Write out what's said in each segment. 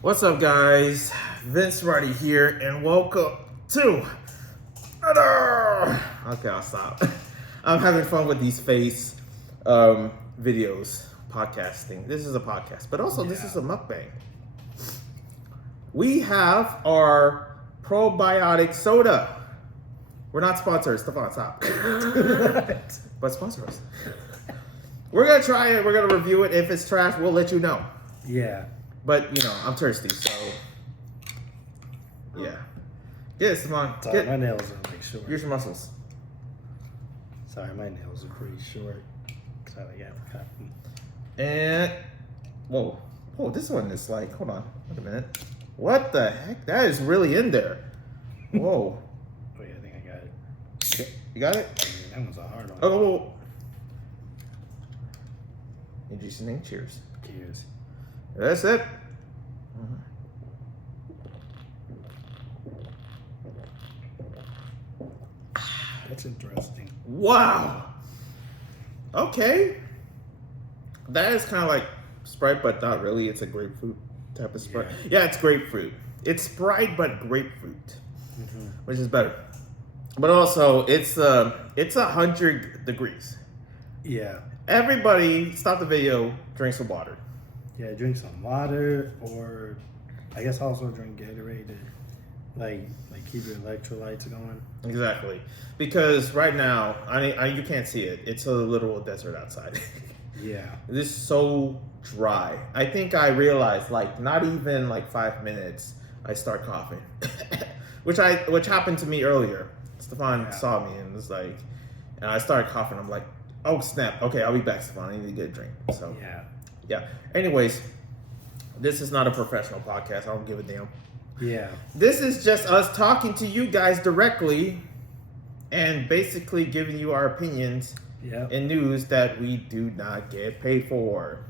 What's up, guys? Vince Roddy here, and welcome to. Okay, I'll stop. I'm having fun with these face videos, podcasting. This is a podcast, but also this is a mukbang. We have our probiotic soda. We're not sponsored. Stefan, stop. But sponsor us. We're gonna try it. We're gonna review it. If it's trash, we'll let you know. Yeah. But, you know, I'm thirsty, so... Yeah. Get it, Simon. Sorry, my nails are like short. Use your muscles. Sorry, my nails are pretty short. So I got cut. And... Whoa. Oh, this one is like... Hold on. Wait a minute. What the heck? That is really in there. Whoa. Wait, I think I got it. You got it? That one's a hard one. Oh. Interesting. Cheers. Cheers. That's it. That's interesting. Wow. Okay. That is kind of like Sprite, but not really. It's a grapefruit type of Sprite. Yeah, it's grapefruit. It's Sprite, but grapefruit, which is better. But also, it's 100 degrees. Yeah. Everybody, stop the video, drink some water. Yeah, drink some water, or I guess also drink Gatorade to like keep your electrolytes going. Exactly, because right now, you can't see it. It's a literal desert outside. Yeah. This is so dry. I think I realized, like, not even like 5 minutes, I start coughing, which happened to me earlier. Stefan saw me and was like, and I started coughing. I'm like, oh snap. Okay, I'll be back, Stefan. I need to get a drink. So yeah. Anyways, this is not a professional podcast. I don't give a damn. Yeah. This is just us talking to you guys directly and basically giving you our opinions and news that we do not get paid for.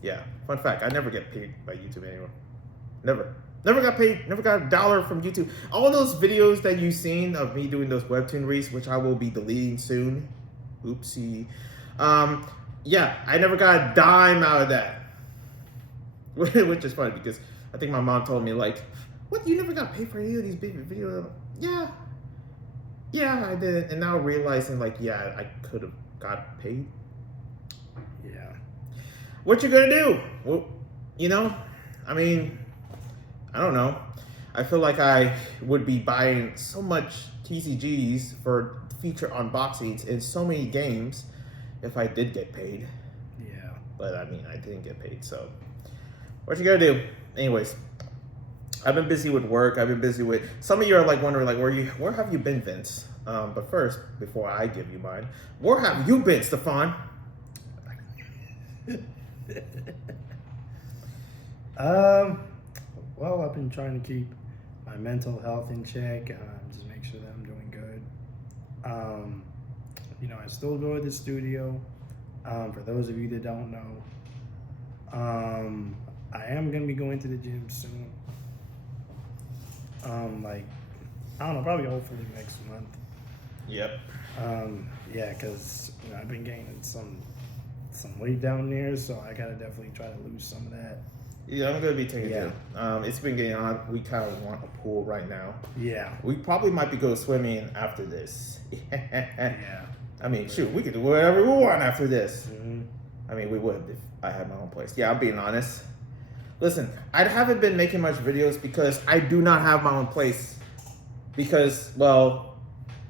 Yeah. Fun fact, I never get paid by YouTube anymore. Never. Never got paid. Never got $1 from YouTube. All those videos that you've seen of me doing those webtoon reads, which I will be deleting soon. Oopsie. Yeah, I never got a dime out of that. Which is funny because I think my mom told me, like, what, you never got paid for any of these big videos? Yeah, I did. And now realizing, like, yeah, I could have got paid. Yeah. What you gonna do? Well, you know, I mean, I don't know. I feel like I would be buying so much TCGs for feature unboxings in so many games if I did get paid. Yeah. But I mean, I didn't get paid, so what you gonna do? Anyways, I've been busy with work. I've been busy with. Some of you are like wondering, like, where have you been, Vince? But first, before I give you mine, where have you been, Stefan? Well, I've been trying to keep my mental health in check. Just make sure that I'm doing good. You know, I still go to the studio. For those of you that don't know, I am gonna be going to the gym soon. Like, I don't know, probably hopefully next month. Yep. Yeah, because you know I've been gaining some weight down there, so I gotta definitely try to lose some of that. Yeah, I'm gonna be taking it. It's been getting on. We kind of want a pool right now. Yeah. We probably might be go swimming after this. Yeah. I mean, shoot, we could do whatever we want after this. Mm-hmm. I mean, we would if I had my own place. Yeah, I'm being honest. Listen, I haven't been making much videos because I do not have my own place. Because, well,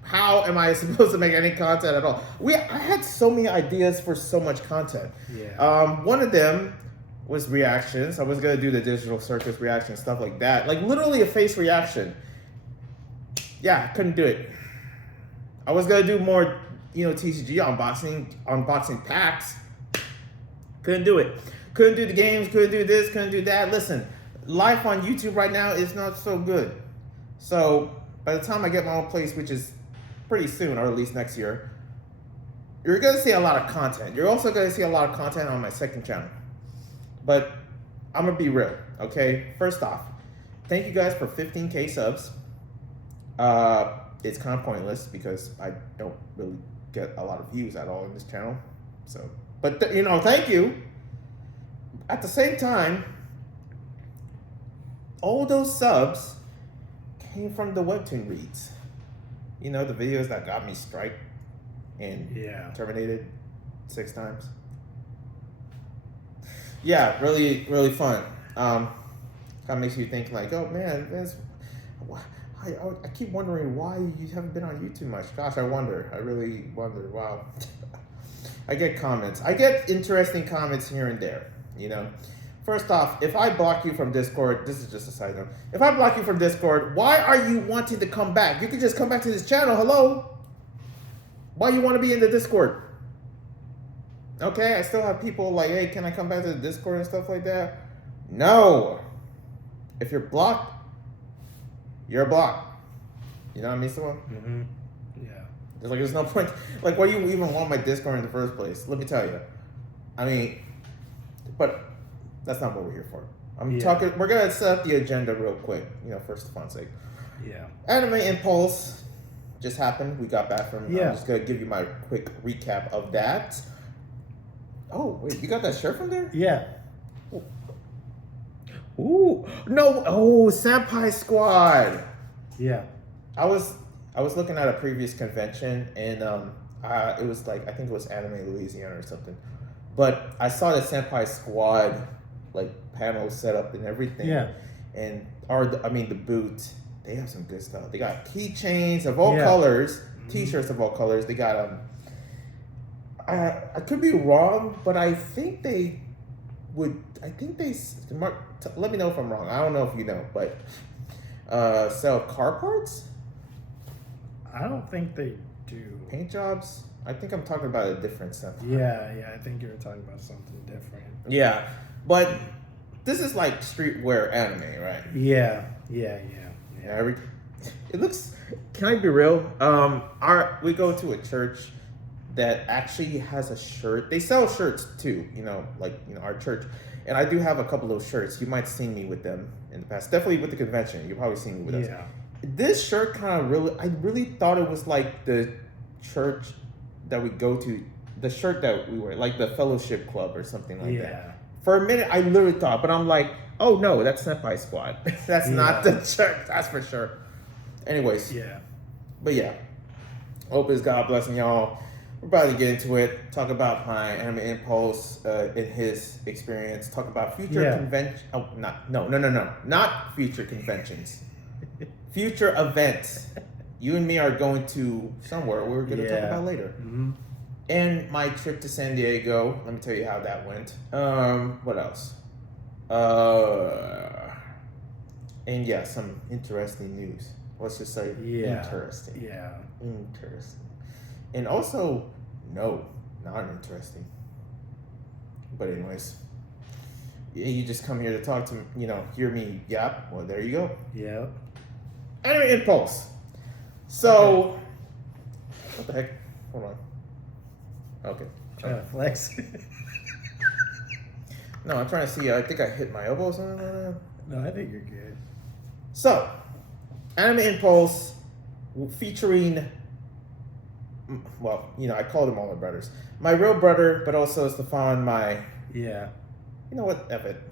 how am I supposed to make any content at all? I had so many ideas for so much content. Yeah. One of them was reactions. I was gonna do the digital circus reaction, stuff like that. Like literally a face reaction. Yeah, I couldn't do it. I was gonna do more, TCG unboxing packs. Couldn't do it. Couldn't do the games, couldn't do this, couldn't do that. Listen, life on YouTube right now is not so good. So by the time I get my own place, which is pretty soon, or at least next year, you're gonna see a lot of content. You're also gonna see a lot of content on my second channel. But I'm gonna be real, okay? First off, thank you guys for 15K subs. It's kind of pointless because I don't really get a lot of views at all in this channel. So, but thank you. At the same time, all those subs came from the webtoon reads. You know, the videos that got me striked and terminated 6 times. Yeah, really, really fun. Kind of makes you think like, oh man, I keep wondering why you haven't been on YouTube much. Gosh, I really wonder. Wow. I get comments. I get interesting comments here and there, you know. First off, if I block you from Discord, this is just a side note. If I block you from Discord, why are you wanting to come back? You could just come back to this channel. Hello? Why you want to be in the Discord? Okay, I still have people like, hey, can I come back to the Discord and stuff like that? No. If you're blocked, you're blocked. You know what I mean, someone? Mm-hmm. Yeah. It's like, there's no point. Like, why do you even want my Discord in the first place? Let me tell you. I mean, but that's not what we're here for. We're going to set up the agenda real quick, you know, for Stefan's sake. Yeah. Anime Impulse just happened. We got back from, I'm just going to give you my quick recap of that. Oh, wait, you got that shirt from there? Yeah. Ooh, no, Senpai Squad. Yeah. I was looking at a previous convention and it was like, I think it was Anime Louisiana or something. But I saw the Senpai Squad like panel set up and everything. Yeah. And the booth, they have some good stuff. They got keychains of all colors, t-shirts of all colors. They got I could be wrong, but I think they let me know if I'm wrong. I don't know if you know, but sell car parts? I don't think they do. Paint jobs? I think I'm talking about a different stuff. Yeah, I think you were talking about something different. Yeah, but this is like streetwear anime, right? Yeah. It looks. Can I be real? We go to a church that actually has a shirt. They sell shirts too, our church. And I do have a couple of shirts. You might have seen me with them in the past. Definitely with the convention. You've probably seen me with us. This shirt I really thought it was like the church that we go to, the shirt that we wear, like the fellowship club or something like that. For a minute, I literally thought, but I'm like, oh no, that's Senpai Squad. That's not the church, that's for sure. Anyways. Yeah. But yeah. Hope is God blessing y'all. We're about to get into it. Talk about my Anime Impulse in his experience. Talk about future convention. Oh, not future conventions. Future events. You and me are going to somewhere we're going to talk about later. Mm-hmm. And my trip to San Diego. Let me tell you how that went. What else? And yeah, some interesting news. Let's just say interesting. Yeah. Interesting. And also, no, not interesting. But anyways, you just come here to talk to, hear me yap. Well, there you go. Yeah. Anime Impulse. So, what the heck? Hold on. Okay. Trying to flex. No, I'm trying to see. I think I hit my elbow or something like that. No, I think you're good. So, Anime Impulse featuring, I call them all my brothers. My real brother, but also Stefan, you know what? F it.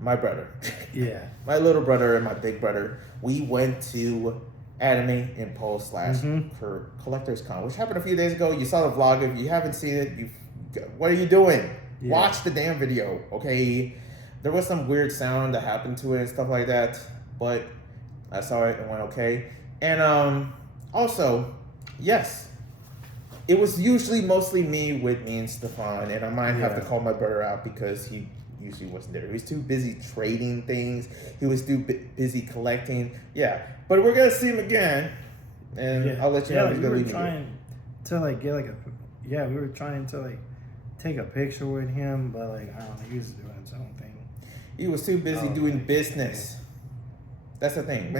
My brother. Yeah. My little brother and my big brother. We went to Anime Impulse for Collectors Con, which happened a few days ago. You saw the vlog. If you haven't seen it, what are you doing? Yeah. Watch the damn video, okay? There was some weird sound that happened to it and stuff like that, but I saw it and went okay. And also, yes, it was usually mostly me and Stefan, and I might have to call my brother out because he usually wasn't there. He was too busy trading things. He was too busy collecting. Yeah, but we're gonna see him again, and I'll let you know. We were trying to we were trying to take a picture with him, but I don't know, he was doing his own thing. He was too busy doing business. That's the thing.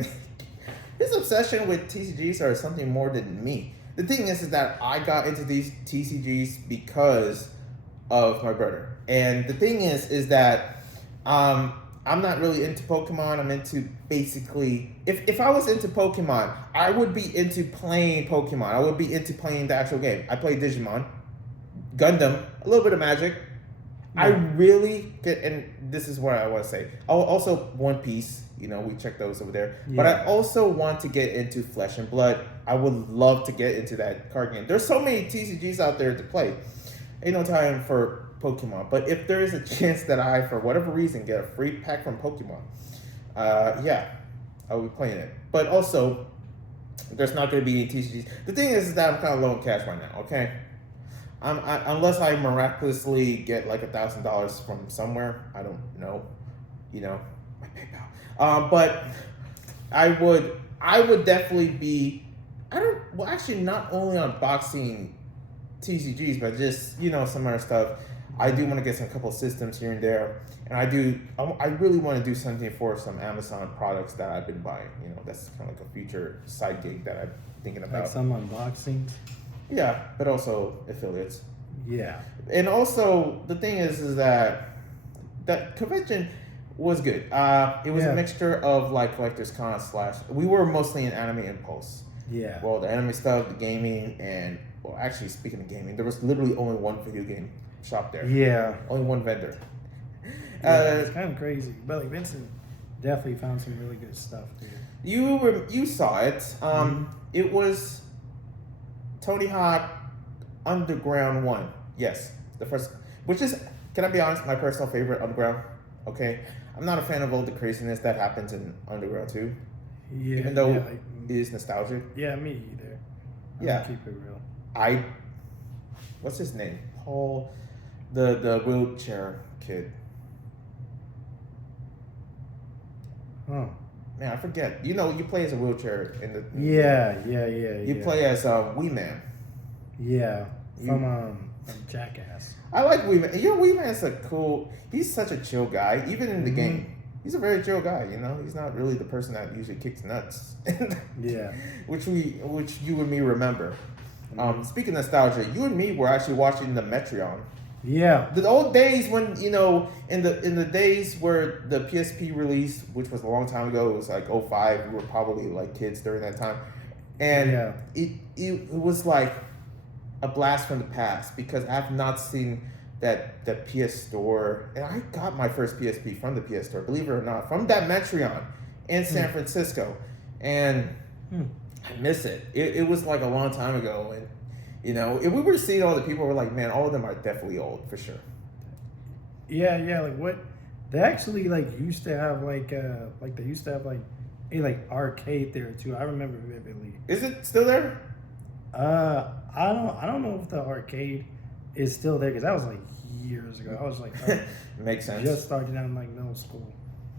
His obsession with TCGs are something more than me. The thing is that I got into these TCGs because of my brother. And the thing is that I'm not really into Pokemon. I'm into basically, if I was into Pokemon, I would be into playing Pokemon. I would be into playing the actual game. I play Digimon, Gundam, a little bit of Magic, I really get, and this is what I want to say. Also, One Piece. You know, we check those over there. Yeah. But I also want to get into Flesh and Blood. I would love to get into that card game. There's so many TCGs out there to play. Ain't no time for Pokemon. But if there is a chance that I, for whatever reason, get a free pack from Pokemon, yeah, I'll be playing it. But also, there's not going to be any TCGs. The thing is that I'm kind of low in cash right now. Okay. Unless I miraculously get like $1,000 from somewhere, I don't know, you know, my PayPal. But I would definitely be, actually not only unboxing TCGs, but just, you know, some other stuff. I do want to get some couple systems here and there, and I really want to do something for some Amazon products that I've been buying. You know, that's kind of like a future side gig that I'm thinking about. Like some unboxings. Yeah, but also affiliates. Yeah. And also, the thing is that convention was good. It was a mixture of like collector's con / we were mostly in Anime Impulse. Yeah. Well, the anime stuff, the gaming, and well, actually speaking of gaming, there was literally only one video game shop there. Yeah. Only one vendor. Yeah, it's kind of crazy, but like Vincent definitely found some really good stuff there. You saw it. It was Tony Hawk Underground 1. Yes, the first, which is, can I be honest, my personal favorite Underground. Okay, I'm not a fan of all the craziness that happens in Underground 2. Yeah, even though like, it is nostalgic. Yeah, me either. Yeah, keep it real. What's his name? Paul, the wheelchair kid. Oh. Man, I forget. You know, you play as a wheelchair in the. Yeah. You play as Wee Man. Yeah, from Jackass. I like Wee Man. You know, Wee Man's a cool. He's such a chill guy, even in the game. He's a very chill guy. You know, he's not really the person that usually kicks nuts. Yeah. Which you and me remember. Speaking of nostalgia, you and me were actually watching the Metreon. Yeah. The old days when, you know, in the days where the PSP released, which was a long time ago, it was like 05, we were probably like kids during that time. And it was like a blast from the past because I've not seen that the PS Store, and I got my first PSP from the PS Store, believe it or not, from that Metreon in San Francisco. And I miss it. It was like a long time ago, and you know, if we were seeing all the people, we're like, man, all of them are definitely old for sure. Yeah, like what? They actually like used to have like they used to have like a arcade there too. I remember vividly. Is it still there? I don't know if the arcade is still there because that was like years ago. I was like, makes sense. Just starting out in like middle school,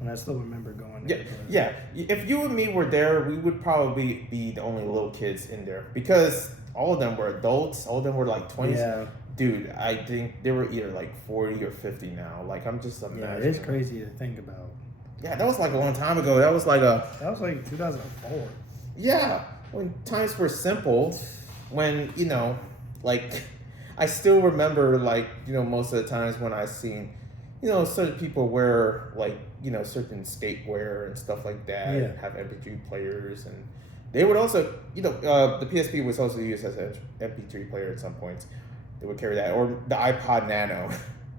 and I still remember going there. Yeah. If you and me were there, we would probably be the only little kids in there because all of them were adults. All of them were like 20s. Yeah. Dude, I think they were either like 40 or 50 now. Like, I'm just imagining. Yeah, it's crazy to think about. Yeah, that was like a long time ago. That was like 2004. Yeah, when times were simple. When, you know, like, I still remember, like, you know, most of the times when I seen, you know, certain people wear, like, you know, certain skatewear and stuff like that. Yeah. Have MP3 players, and they would also, you know, the PSP was also used as an MP3 player at some points. They would carry that, or the iPod Nano.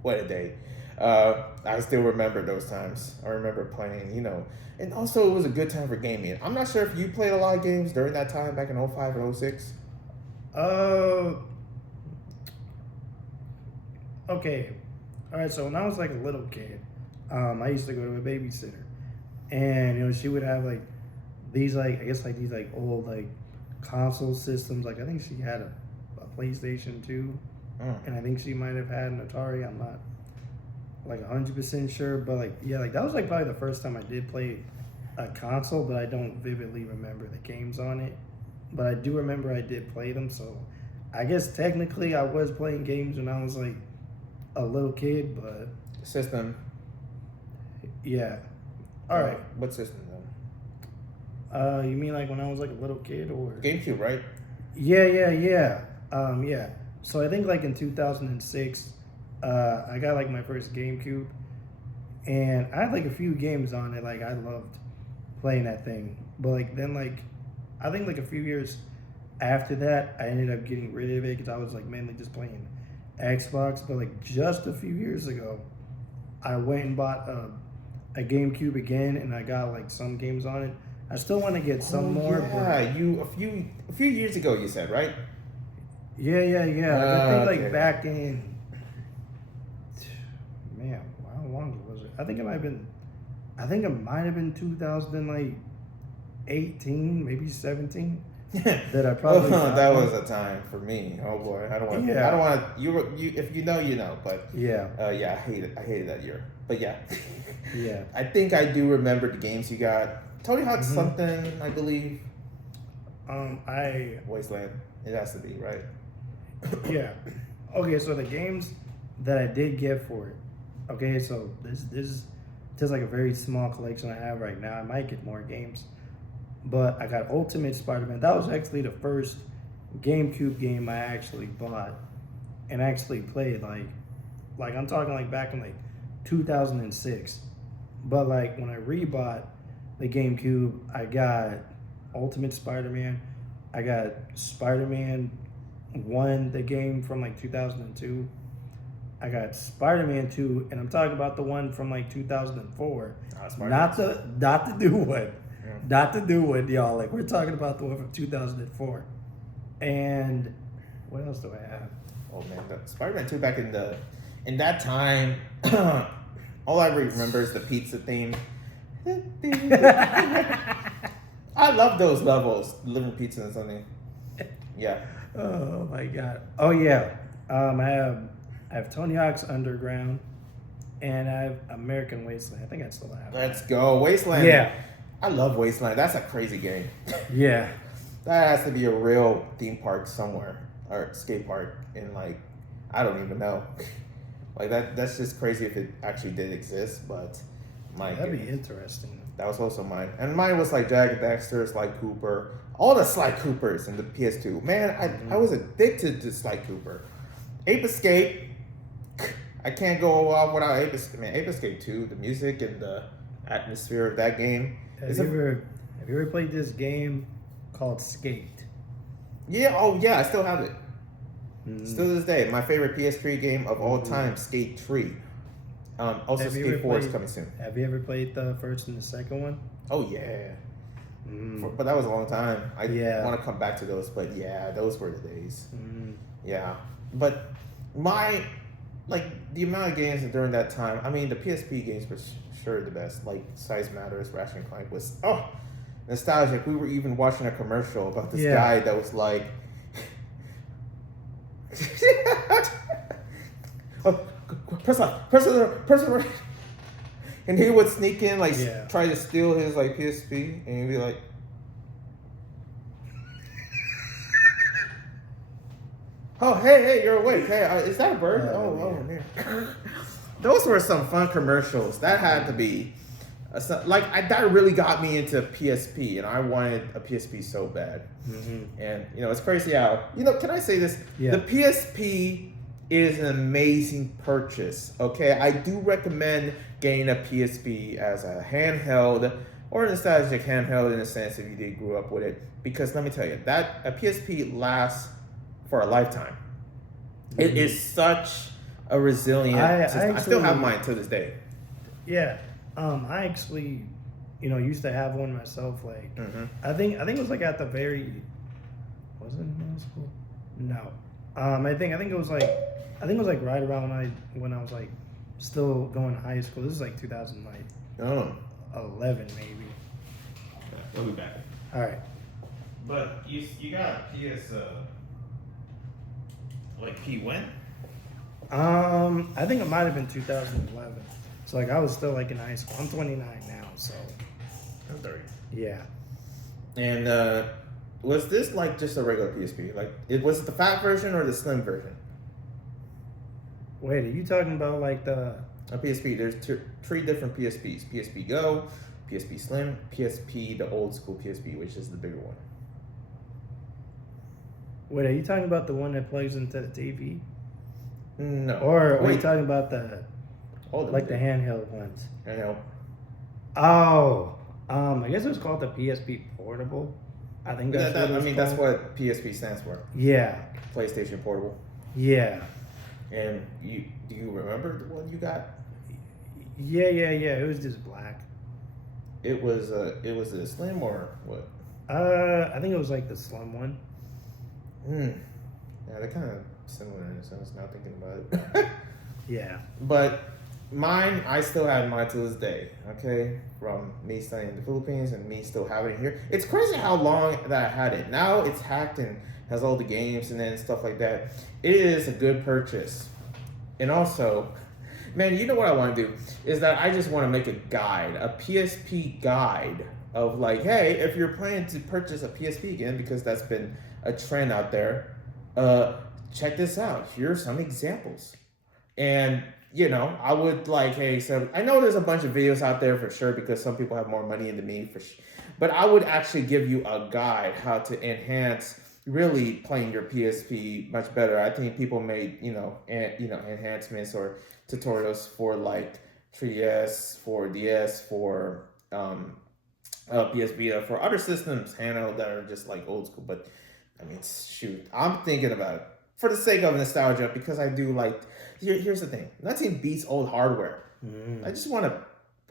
What a day! I still remember those times. I remember playing, you know, and also it was a good time for gaming. I'm not sure if you played a lot of games during that time back in 05 and 06. Okay. All right. So when I was like a little kid, I used to go to a babysitter, and you know she would have like these like I guess like these like old like console systems. Like I think she had a PlayStation 2, and I think she might have had an Atari. I'm not like 100% sure, but like yeah, like that was like probably the first time I did play a console, but I don't vividly remember the games on it. But I do remember I did play them, so I guess technically I was playing games when I was like a little kid, but System. Yeah. All right. What system then? You mean like when I was like a little kid or GameCube, right? Yeah. So I think like in 2006, I got like my first GameCube, and I had like a few games on it. Like I loved playing that thing, but like then like I think like a few years after that, I ended up getting rid of it because I was like mainly just playing Xbox, but like just a few years ago, I went and bought a GameCube again, and I got like some games on it. I still want to get some more. Yeah, you a few years ago you said, right? Yeah. I think like Okay. back in, man, how long was it? I think it might have been 2018, maybe 17. That I probably that was a time for me. Oh boy, I don't want. Yeah. I don't want. You if you know, you know. But Yeah. yeah, I hated that year. But yeah, Yeah. I think I do remember the games you got. Tony Hawk Mhm. something, I believe. I Wasteland. It has to be right. yeah. Okay, so the games that I did get for it. Okay, so this is just like a very small collection I have right now. I might get more games, but I got Ultimate Spider-Man. That was actually the first GameCube game I actually bought and actually played. Like I'm talking like back in like 2006. But like when I rebought the GameCube, I got Ultimate Spider-Man. I got Spider-Man 1, the game from like 2002. I got Spider-Man 2, and I'm talking about the one from like 2004. Not the new one. Yeah. Not the new one, y'all. Like we're talking about the one from 2004. And what else do I have? Oh man, the Spider-Man 2 back in that time. All I remember is the pizza theme. I love those levels, delivering pizza and something. Yeah. Oh my god. Oh yeah. I have Tony Hawk's Underground, and I have American Wasteland. I think I still have. Let's go. Wasteland. Yeah. I love Wasteland. That's a crazy game. Yeah. That has to be a real theme park somewhere. Or skate park in like, I don't even know. Like that's just crazy if it actually did exist, but That'd be interesting. that was also mine. And mine was like Jack and Dexter, Sly Cooper, all the Sly Coopers in the PS2. Man, I was addicted to Sly Cooper. Ape Escape. I can't go off without Ape Escape. Man, Ape Escape 2, the music and the atmosphere of that game. Have you ever played this game called Skate? Yeah, oh yeah, I still have it. Still to this day, my favorite PS3 game of all time, Skate 3. Also, Have you ever Skate 4 is played- coming soon. Have you ever played the first and the second one? Oh yeah. But that was a long time. I Yeah. want to come back to those, but yeah, those were the days. Mm. Yeah, but the amount of games during that time. I mean, the PSP games were sure the best. Like Size Matters, Ratchet and Clank was nostalgic. We were even watching a commercial about this Yeah. guy that was like, oh, press on, and he would sneak in like Yeah. try to steal his like PSP, and he'd be like. Oh, hey, you're awake. Hey, is that a bird? Oh, man. Those were some fun commercials. That had to be, that really got me into PSP, and I wanted a PSP so bad. Mm-hmm. And, it's crazy how, can I say this? Yeah. The PSP is an amazing purchase, okay? I do recommend getting a PSP as a handheld, or a nostalgic handheld in a sense if you did grow up with it. Because let me tell you, that a PSP lasts for a lifetime. It is such a resilient system. I still have mine to this day. Yeah. I actually, used to have one myself. Like, I think it was like at the very, was it in middle school? No. I think it was like right around when I was like still going to high school. This is like 2011 maybe. We'll be back. All right. But you got a PS. Like he went? I think it might have been 2011. So like I was still like in high school. I'm 29 now, so I'm 30. yeah. And was this like just a regular PSP? Like was it the fat version or the slim version? Wait, are you talking about like the A PSP. There's three different PSPs: PSP Go, PSP Slim, PSP the old school PSP, which is the bigger one. Wait, are you talking about the one that plugs into the TV? No. Or are you talking about the Hold on. like the handheld ones? I know. Oh, I guess it was called the PSP Portable. I think that's That's what PSP stands for. Yeah, PlayStation Portable. yeah. And do you remember the one you got? Yeah. It was just black. It was a slim or what? I think it was like the slim one. Yeah, they're kind of similar in a sense. Now thinking about it. Yeah. But mine, I still have mine to this day. Okay, from me studying in the Philippines and me still having it here. It's crazy how long that I had it. Now it's hacked and has all the games and then stuff like that. It is a good purchase. And also, man, you know what I want to do is that I just want to make a guide, a PSP guide of like, hey, if you're planning to purchase a PSP again, because that's been a trend out there, check this out. Here are some examples. And I would like, hey, so I know there's a bunch of videos out there for sure because some people have more money than me but I would actually give you a guide how to enhance really playing your PSP much better. I think people made enhancements or tutorials for like 3DS, for DS, for PS Vita, for other systems handheld that are just like old school. But I mean, shoot, I'm thinking about it for the sake of nostalgia because I do like. Here's the thing: nothing beats old hardware. I just want I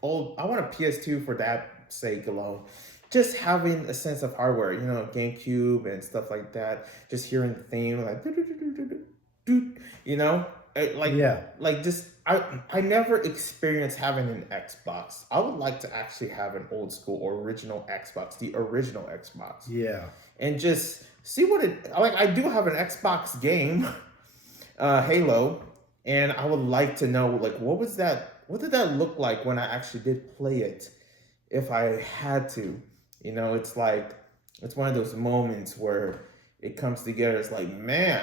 want a PS2 for that sake alone. Just having a sense of hardware, GameCube and stuff like that. Just hearing the theme, like, I never experienced having an Xbox. I would like to actually have an old school or original Xbox, the original Xbox. Yeah. And just see what I do have an Xbox game, Halo, and I would like to know, like, what did that look like when I actually did play it, if I had to. It's like, it's one of those moments where it comes together. It's like, man,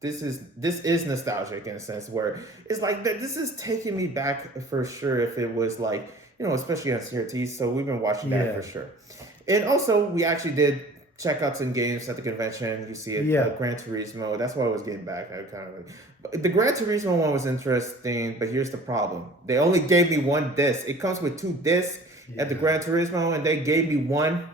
this is nostalgic in a sense where it's like this is taking me back for sure. If it was like, especially on CRT. So we've been watching that for sure. And also we actually did check out some games at the convention. You see it, Gran Turismo. That's what I was getting back. I kind of like the Gran Turismo one was interesting, but here's the problem: they only gave me one disc. It comes with 2 discs at the Gran Turismo, and they gave me one.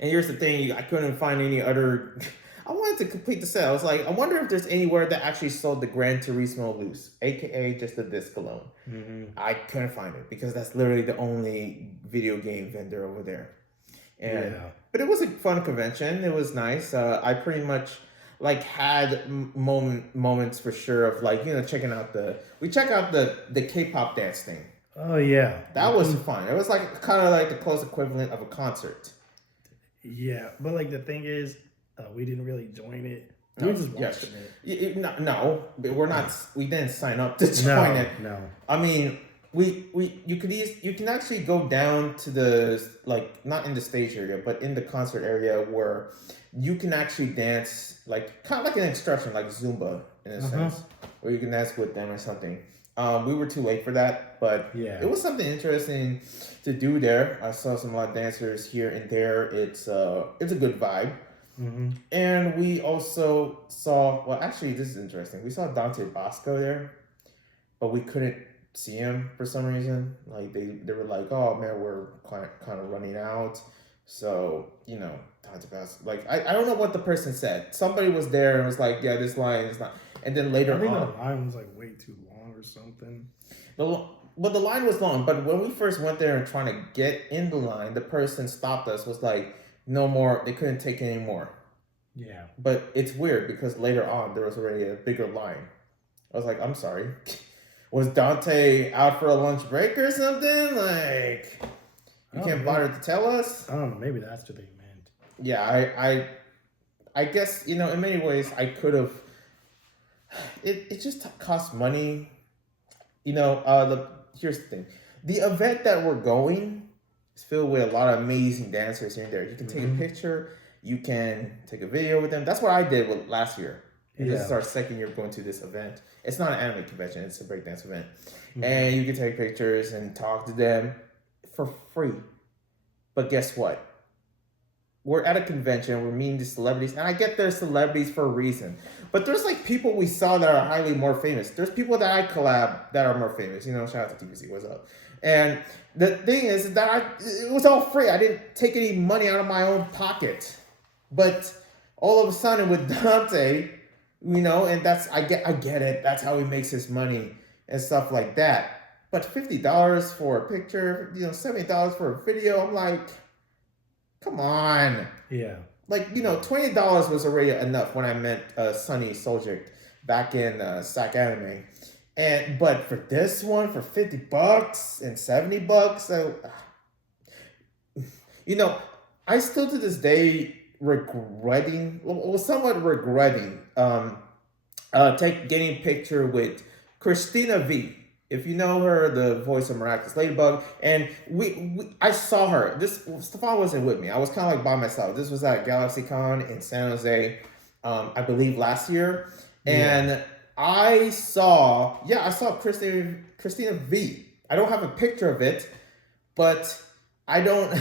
And here's the thing: I couldn't find any other. I wanted to complete the set. I was like, I wonder if there's anywhere that actually sold the Gran Turismo loose, aka just the disc alone. I couldn't find it because that's literally the only video game vendor over there. But it was a fun convention. It was nice. I pretty much like had moments for sure of like, checking out we check out the K-pop dance thing. Oh yeah, that was fun. It was like kind of like the close equivalent of a concert. Yeah, but like the thing is, we didn't really join it. We just watched it. No, we're not. We didn't sign up to join it. No. I mean, you can actually go down to the, like, not in the stage area, but in the concert area where you can actually dance, like kind of like an instruction, like Zumba in a sense, where you can dance with them or something. We were too late for that, but it was something interesting to do there. I saw some lot of dancers here and there. It's a good vibe. And we also saw, well, actually, this is interesting. We saw Dante Bosco there, but we couldn't see him for some reason. Like they were like, oh man, we're kind of running out. So, Dante Bosco, like, I don't know what the person said. Somebody was there and was like, yeah, this line is not. And then later I think the line was like way too long or something. But the line was long. But when we first went there and trying to get in the line, the person stopped us, was like, no more, they couldn't take any more. Yeah. But it's weird because later on there was already a bigger line. I was like, I'm sorry. Was Dante out for a lunch break or something? Like, you can't bother to tell us? I don't know, maybe that's what they meant. Yeah, I guess, in many ways I could have. It just costs money. Here's the thing. The event that we're going is filled with a lot of amazing dancers here and there. You can take a picture, you can take a video with them. That's what I did with last year. And this is our second year going to this event. It's not an anime convention, it's a breakdance event. And you can take pictures and talk to them for free. But guess what? We're at a convention, we're meeting these celebrities, and I get they're celebrities for a reason. But there's like people we saw that are highly more famous. There's people that I collab that are more famous. Shout out to TBC, what's up? And the thing is that it was all free. I didn't take any money out of my own pocket. But all of a sudden with Dante, you know, and that's I get it. That's how he makes his money and stuff like that. But $50 for a picture, you know, $70 for a video, I'm like, come on. Yeah. Like, you know, $20 was already enough when I met Sonny Soljic back in Stack Anime. But for this one, for $50 and $70, you know, I still to this day somewhat regretting getting a picture with Christina V. If you know her, the voice of Miraculous Ladybug, and I saw her. Stefan wasn't with me. I was kind of like by myself. This was at GalaxyCon in San Jose, I believe last year, and I saw Christina V. I don't have a picture of it, but I don't.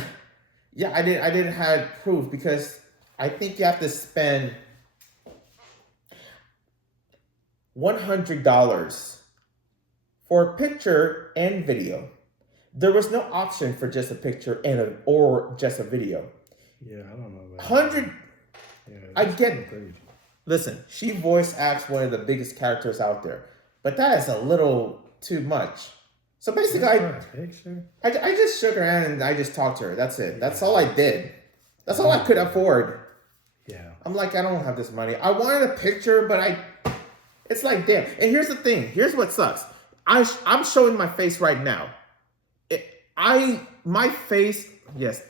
Yeah, I didn't have proof because I think you have to spend $100 for a picture and video. There was no option for just a picture or just a video. Yeah, I don't know. 100. Yeah, I get. crazy. Listen, she voice acts one of the biggest characters out there, but that is a little too much. So basically, I just shook her hand and I just talked to her. That's it. That's all I did. That's all I could afford. Yeah. I'm like, I don't have this money. I wanted a picture, but it's like, damn. And here's the thing. Here's what sucks. I'm showing my face right now. My face, yes.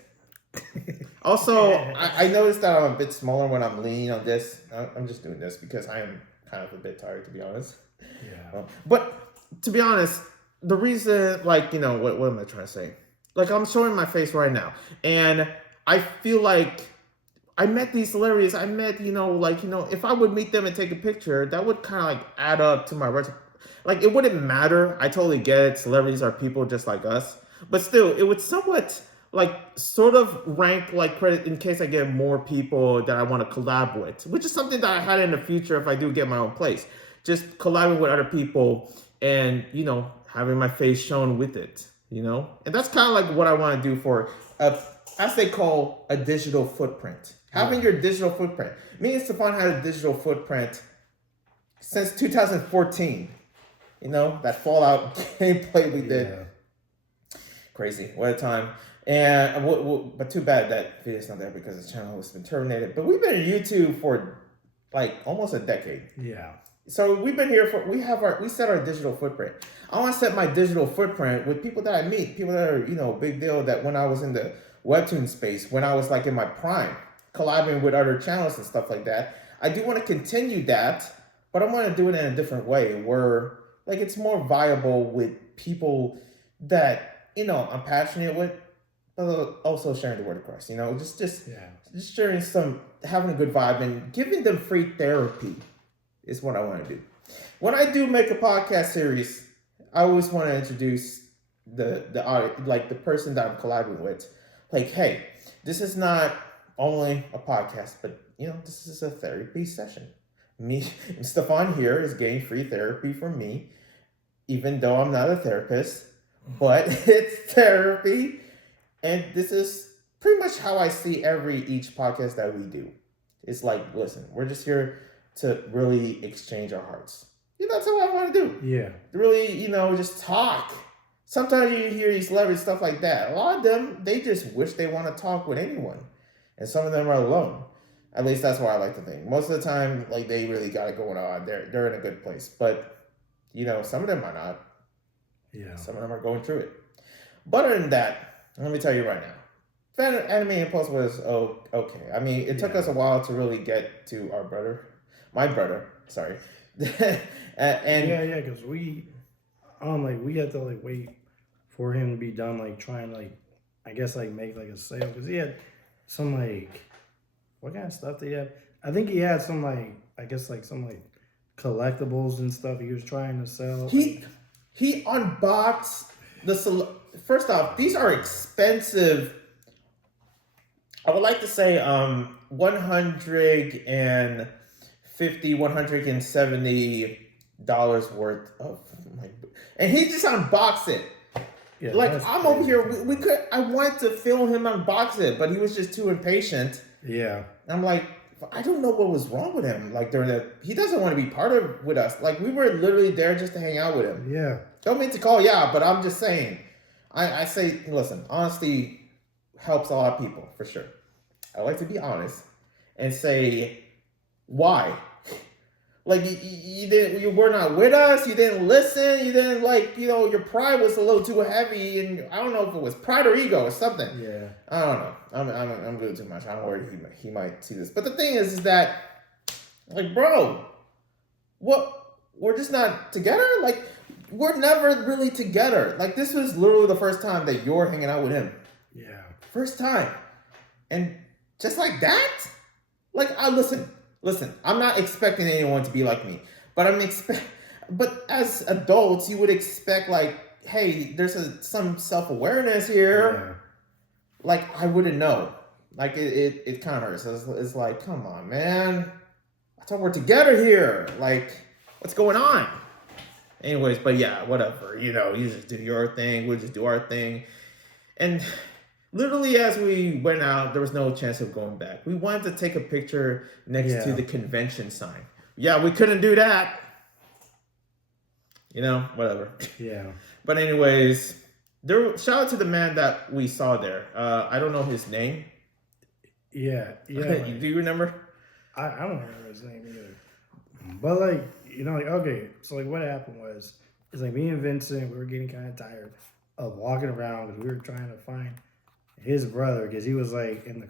Also, I noticed that I'm a bit smaller when I'm leaning on this. I'm just doing this because I am kind of a bit tired, to be honest. Yeah. But to be honest, the reason, like, you know, what am I trying to say? Like, I'm showing my face right now. And I feel like I met these celebrities. I met, you know, like, you know, if I would meet them and take a picture, that would kind of like add up to my like, it wouldn't matter. I totally get it. Celebrities are people just like us. But still, it would somewhat, like, sort of rank, like, credit in case I get more people that I want to collab with, which is something that I had in the future if I do get my own place. Just collabing with other people and, you know, having my face shown with it, you know? And that's kind of like what I want to do for, as they call, a digital footprint. Having your digital footprint. Me and Stefan had a digital footprint since 2014. You know, that Fallout gameplay we did. Yeah. Crazy. What a time. And but too bad that video's not there because the channel has been terminated. But we've been on YouTube for like almost a decade. Yeah. So we've been here we set our digital footprint. I want to set my digital footprint with people that I meet, people that are, you know, big deal, that when I was in the webtoon space, when I was like in my prime, collabing with other channels and stuff like that. I do want to continue that, but I want to do it in a different way where, like, it's more viable with people that, you know, I'm passionate with, but also sharing the word of Christ, you know, just sharing having a good vibe and giving them free therapy is what I want to do. When I do make a podcast series, I always want to introduce the person that I'm collaborating with. Like, hey, this is not only a podcast, but, you know, this is a therapy session. Me, Stefan here is getting free therapy from me, even though I'm not a therapist, but it's therapy. And this is pretty much how I see each podcast that we do. It's like, listen, we're just here to really exchange our hearts. You know, that's what I want to do. Yeah. Really, you know, just talk. Sometimes you hear these celebrities, stuff like that. A lot of them, they just wish they want to talk with anyone. And some of them are alone. At least that's what I like to think. Most of the time, like, they really got it going on. They're in a good place. But, you know, some of them are not. Yeah. Some of them are going through it. But other than that, let me tell you right now. Fan Anime Impulse was okay. I mean, it took us a while to really get to my brother, sorry. Because we had to, like, wait for him to be done, like, trying, like, I guess, like, make, like, a sale. Because he had some, like, what kind of stuff did he have? I think he had some, like, I guess, like, some, like, collectibles and stuff he was trying to sell. He unboxed first off, these are expensive. I would like to say $170 worth of, and he just unboxed it. Yeah, like, I'm over here. I wanted to film him unbox it, but he was just too impatient. Yeah. I'm like, I don't know what was wrong with him. Like during that, he doesn't want to be part of with us. Like we were literally there just to hang out with him. Yeah. Don't mean to call you out, but I'm just saying. I say, listen, honesty helps a lot of people for sure. I like to be honest and say why. Like you were not with us. You didn't listen. You didn't your pride was a little too heavy, and I don't know if it was pride or ego or something. Yeah. I don't know. I'm doing too much. I'm worried he might see this. But the thing is that, like, bro, what? We're just not together. Like, we're never really together. Like, this was literally the first time that you're hanging out with him. Yeah. First time, and just like that, like, listen. I'm not expecting anyone to be like me, but But as adults, you would expect, like, hey, there's some self-awareness here. Yeah. Like, I wouldn't know. Like, it kind of hurts. It's like, come on, man. I thought we're together here. Like, what's going on? Anyways, but yeah, whatever. You just do your thing. We'll just do our thing. And literally, as we went out, there was no chance of going back. We wanted to take a picture next to the convention sign. Yeah, we couldn't do that. Whatever. Yeah. But anyways, shout out to the man that we saw there. I don't know his name. Yeah. Yeah. Do you remember? I don't remember his name either. But okay, so what happened was, it's like me and Vincent, we were getting kind of tired of walking around because we were trying to find his brother, because he was like in the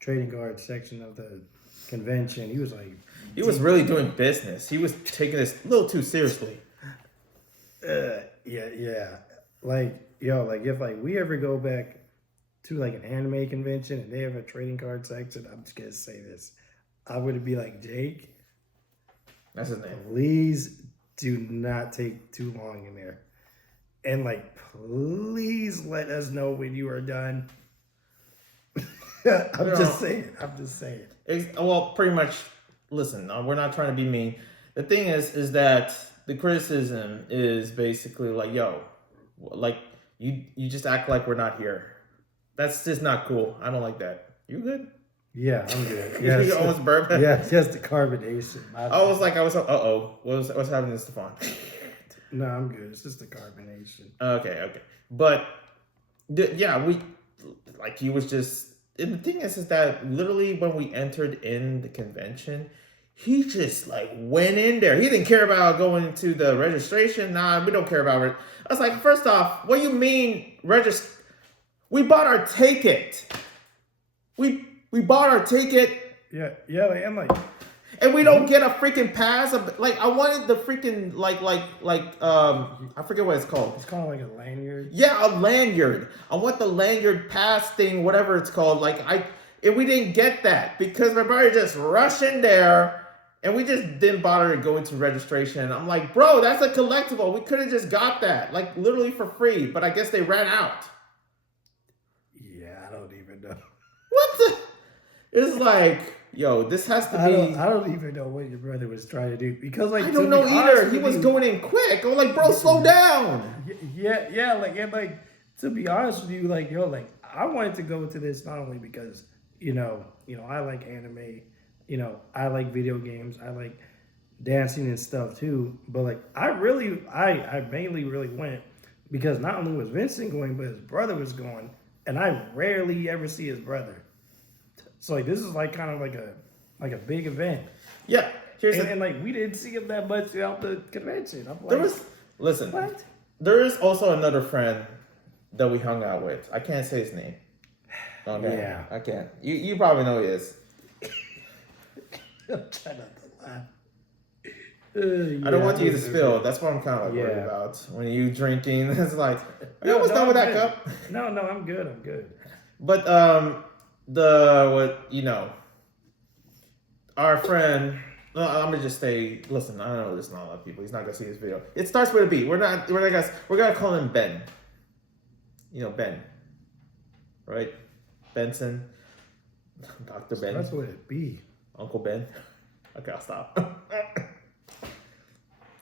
trading card section of the convention. He was like, he was really doing business. He was taking this a little too seriously. Yeah. If we ever go back to an anime convention and they have a trading card section, I'm just gonna say this. I would be like, Jake, that's his name. Please do not take too long in there. And please let us know when you are done. I'm just saying. Well, pretty much, listen, we're not trying to be mean. The thing is that the criticism is basically like, yo, you just act like we're not here. That's just not cool. I don't like that. You good? Yeah, I'm good. Yes. You almost burped? Yeah, just the carbonation. What's happening to Stefan? No, I'm good. It's just the carbonation. Okay. But, he was just, and the thing is that literally when we entered in the convention, he just went in there. He didn't care about going to the registration. Nah, we don't care about it. I was like, first off, what do you mean register? We bought our ticket. We bought our ticket. Yeah, and we don't get a freaking pass. I wanted the freaking I forget what it's called. It's called a lanyard. Yeah, a lanyard. I want the lanyard pass thing, whatever it's called. And we didn't get that because my brother just rushed in there, and we just didn't bother to go into registration. I'm like, bro, that's a collectible. We could have just got that, literally for free. But I guess they ran out. Yeah, I don't even know. What the? It's yo, this has to be. I don't even know what your brother was trying to do, because I don't know either. He was going in quick. I'm like, bro, slow down. Yeah. To be honest with you, I wanted to go to this not only because I like anime, I like video games, I like dancing and stuff too. But I mainly really went because not only was Vincent going, but his brother was going, and I rarely ever see his brother. So this is kind of a big event. Yeah. And we didn't see him that much throughout the convention. What? There is also another friend that we hung out with. I can't say his name. Okay. Yeah. I can't. You probably know who he is. I'm trying not to laugh. I don't want you to spill. That's what I'm kind of worried about. When you drinking, it's are you almost done with that cup? No, I'm good. But our friend. I'm gonna just say, listen. I know there's not a lot of people. He's not gonna see this video. It starts with a B. We're gonna call him Ben. Ben, right? Benson, Dr. Ben. That's what it be. Uncle Ben. Okay, I'll stop.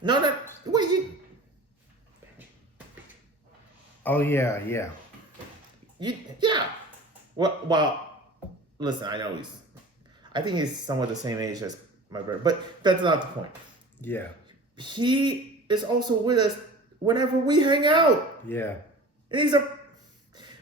No, wait, you. Oh yeah. Yeah. Well, listen, I I think he's somewhat the same age as my brother, but that's not the point. Yeah. He is also with us whenever we hang out. Yeah. And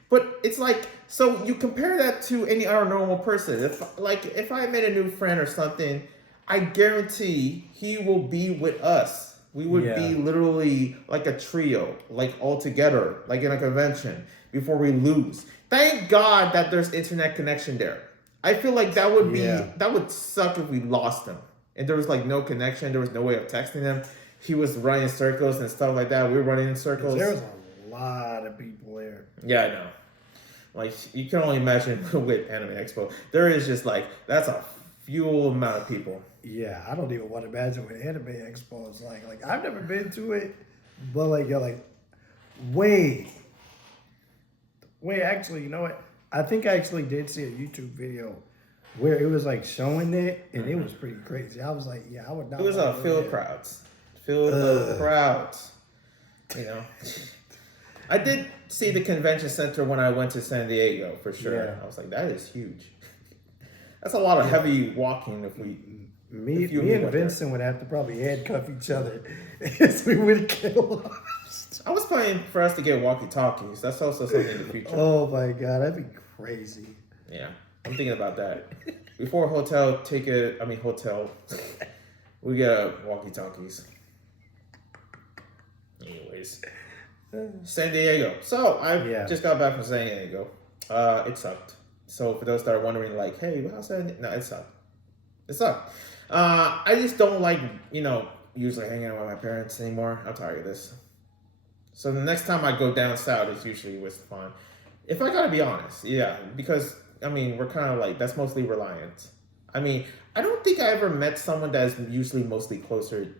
but it's like, so you compare that to any other normal person. If I made a new friend or something, I guarantee he will be with us. We would be literally like a trio, like all together, like in a convention before we lose. Thank God that there's internet connection there. I feel like that would suck if we lost him. And there was like no connection. There was no way of texting him. He was running circles and stuff like that. We were running in circles. There was a lot of people there. Yeah, I know. Like, you can only imagine with Anime Expo. There is just like, that's a few amount of people. Yeah, I don't even want to imagine what Anime Expo is like. Like, I've never been to it, but like, you're like, wait, actually, you know what? I think I actually did see a YouTube video where it was like showing it, and it was pretty crazy. I was like, yeah, I would not. It was filled crowds. Filled of crowds. You know? I did see the convention center when I went to San Diego, for sure. Yeah. I was like, that is huge. That's a lot of heavy walking if we... Me and Vincent would have to probably handcuff each other as we would get lost. I was planning for us to get walkie-talkies. That's also something in the future. Oh my God, that'd be crazy. Yeah, I'm thinking about that. Before hotel, we get walkie-talkies. Anyways. San Diego. So, I just got back from San Diego. It sucked. So, for those that are wondering, like, hey, how's that? No, it sucked. It sucked. I just don't like, usually hanging out with my parents anymore. I'm tired of this. So, the next time I go down south, it's usually with fun. If I gotta be honest, yeah, because, we're kind of like, that's mostly reliant. I don't think I ever met someone that's usually mostly closer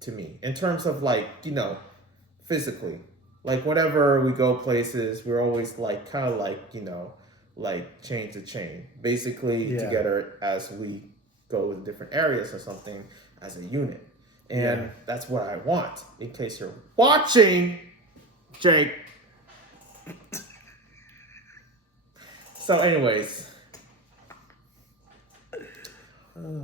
to me in terms of, like, physically. Like, whenever we go places, we're always like, kind of like, like chain to chain, basically together as we go in different areas or something as a unit. And that's what I want, in case you're watching, Jake. So anyways,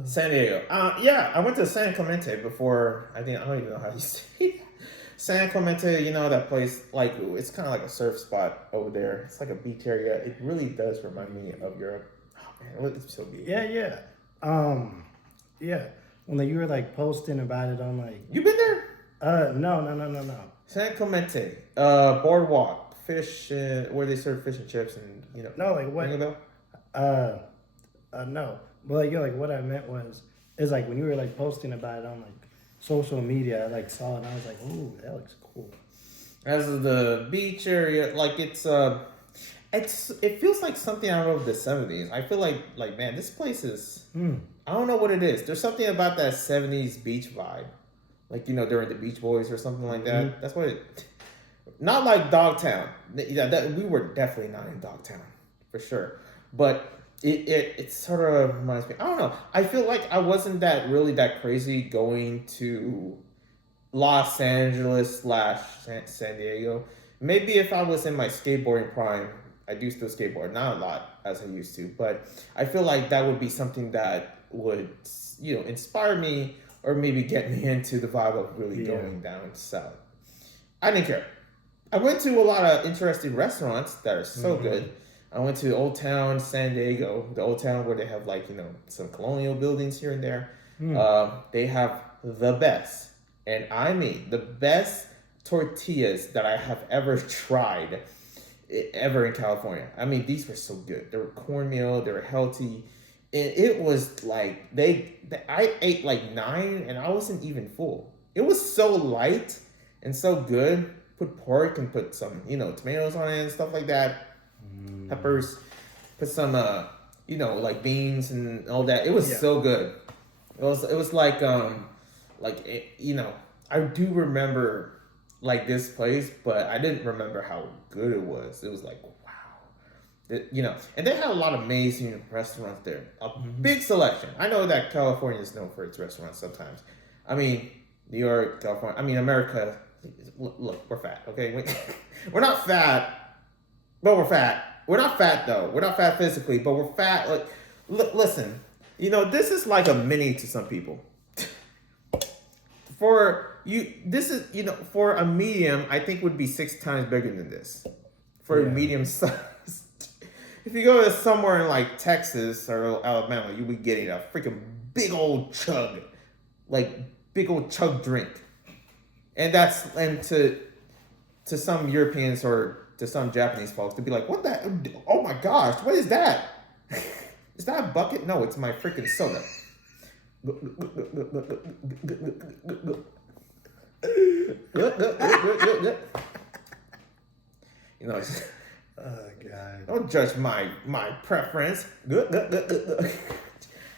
San Diego. I went to San Clemente before. I don't even know how you say it. San Clemente, that place, like, it's kind of like a surf spot over there. It's like a beach area. It really does remind me of Europe. Oh, man, it's so beautiful. Yeah. When you were, like, posting about it on, like... You been there? No. San Clemente, boardwalk, fish, where they serve fish and chips and, No, like, what? Ring a bell? No. But, like, what I meant is, like, when you were, like, posting about it on, like, social media, I like saw it and I was like, ooh, that looks cool. As the beach area, like it feels like something out of the 70s. I feel like man, this place is I don't know what it is. There's something about that 70s beach vibe. Like, during the Beach Boys or something like that. Mm-hmm. That's what it not like Dogtown. Yeah, we were definitely not in Dogtown, for sure. But it sort of reminds me. I don't know. I feel like I wasn't that crazy going to Los Angeles / San Diego. Maybe if I was in my skateboarding prime, I do still skateboard, not a lot as I used to, but I feel like that would be something that would, inspire me or maybe get me into the vibe of really going down south. I didn't care. I went to a lot of interesting restaurants that are so good. I went to Old Town San Diego, the Old Town where they have some colonial buildings here and there. They have the best, and I mean the best tortillas that I have ever tried ever in California. These were so good. They were cornmeal, they were healthy. And it was like, I ate like 9 and I wasn't even full. It was so light and so good. Put pork and put some, tomatoes on it and stuff like that. Peppers, put some, like beans and all that. It was so good. It was like, I do remember like this place, but I didn't remember how good it was. It was like, wow. And they had a lot of amazing restaurants there. A big selection. I know that California is known for its restaurants sometimes. New York, California, America. Look, we're fat, okay? We're not fat, but we're fat. We're not fat, though. We're not fat physically, but we're fat. Like, listen, You know, this is like a mini to some people. For you, this is, you know, for a medium, I think would be 6 times bigger than this. For a medium size. If you go to somewhere in like Texas or Alabama, you'll be getting a freaking big old chug. Like big old chug drink. And to some Europeans or to some Japanese folks to be like, what the, oh my gosh, what is that? Is that a bucket? No, it's my freaking soda. You know, Oh God. don't judge my preference.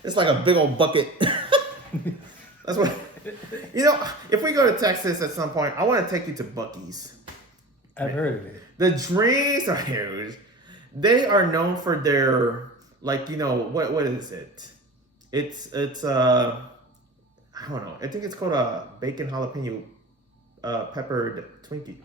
It's like a big old bucket. That's what, you know, if we go to Texas at some point, I want to take you to Buc-ee's. I've heard of it. The drinks are huge. They are known for their, like, you know, what is it? It's I don't know. I think it's called a bacon jalapeno peppered Twinkie.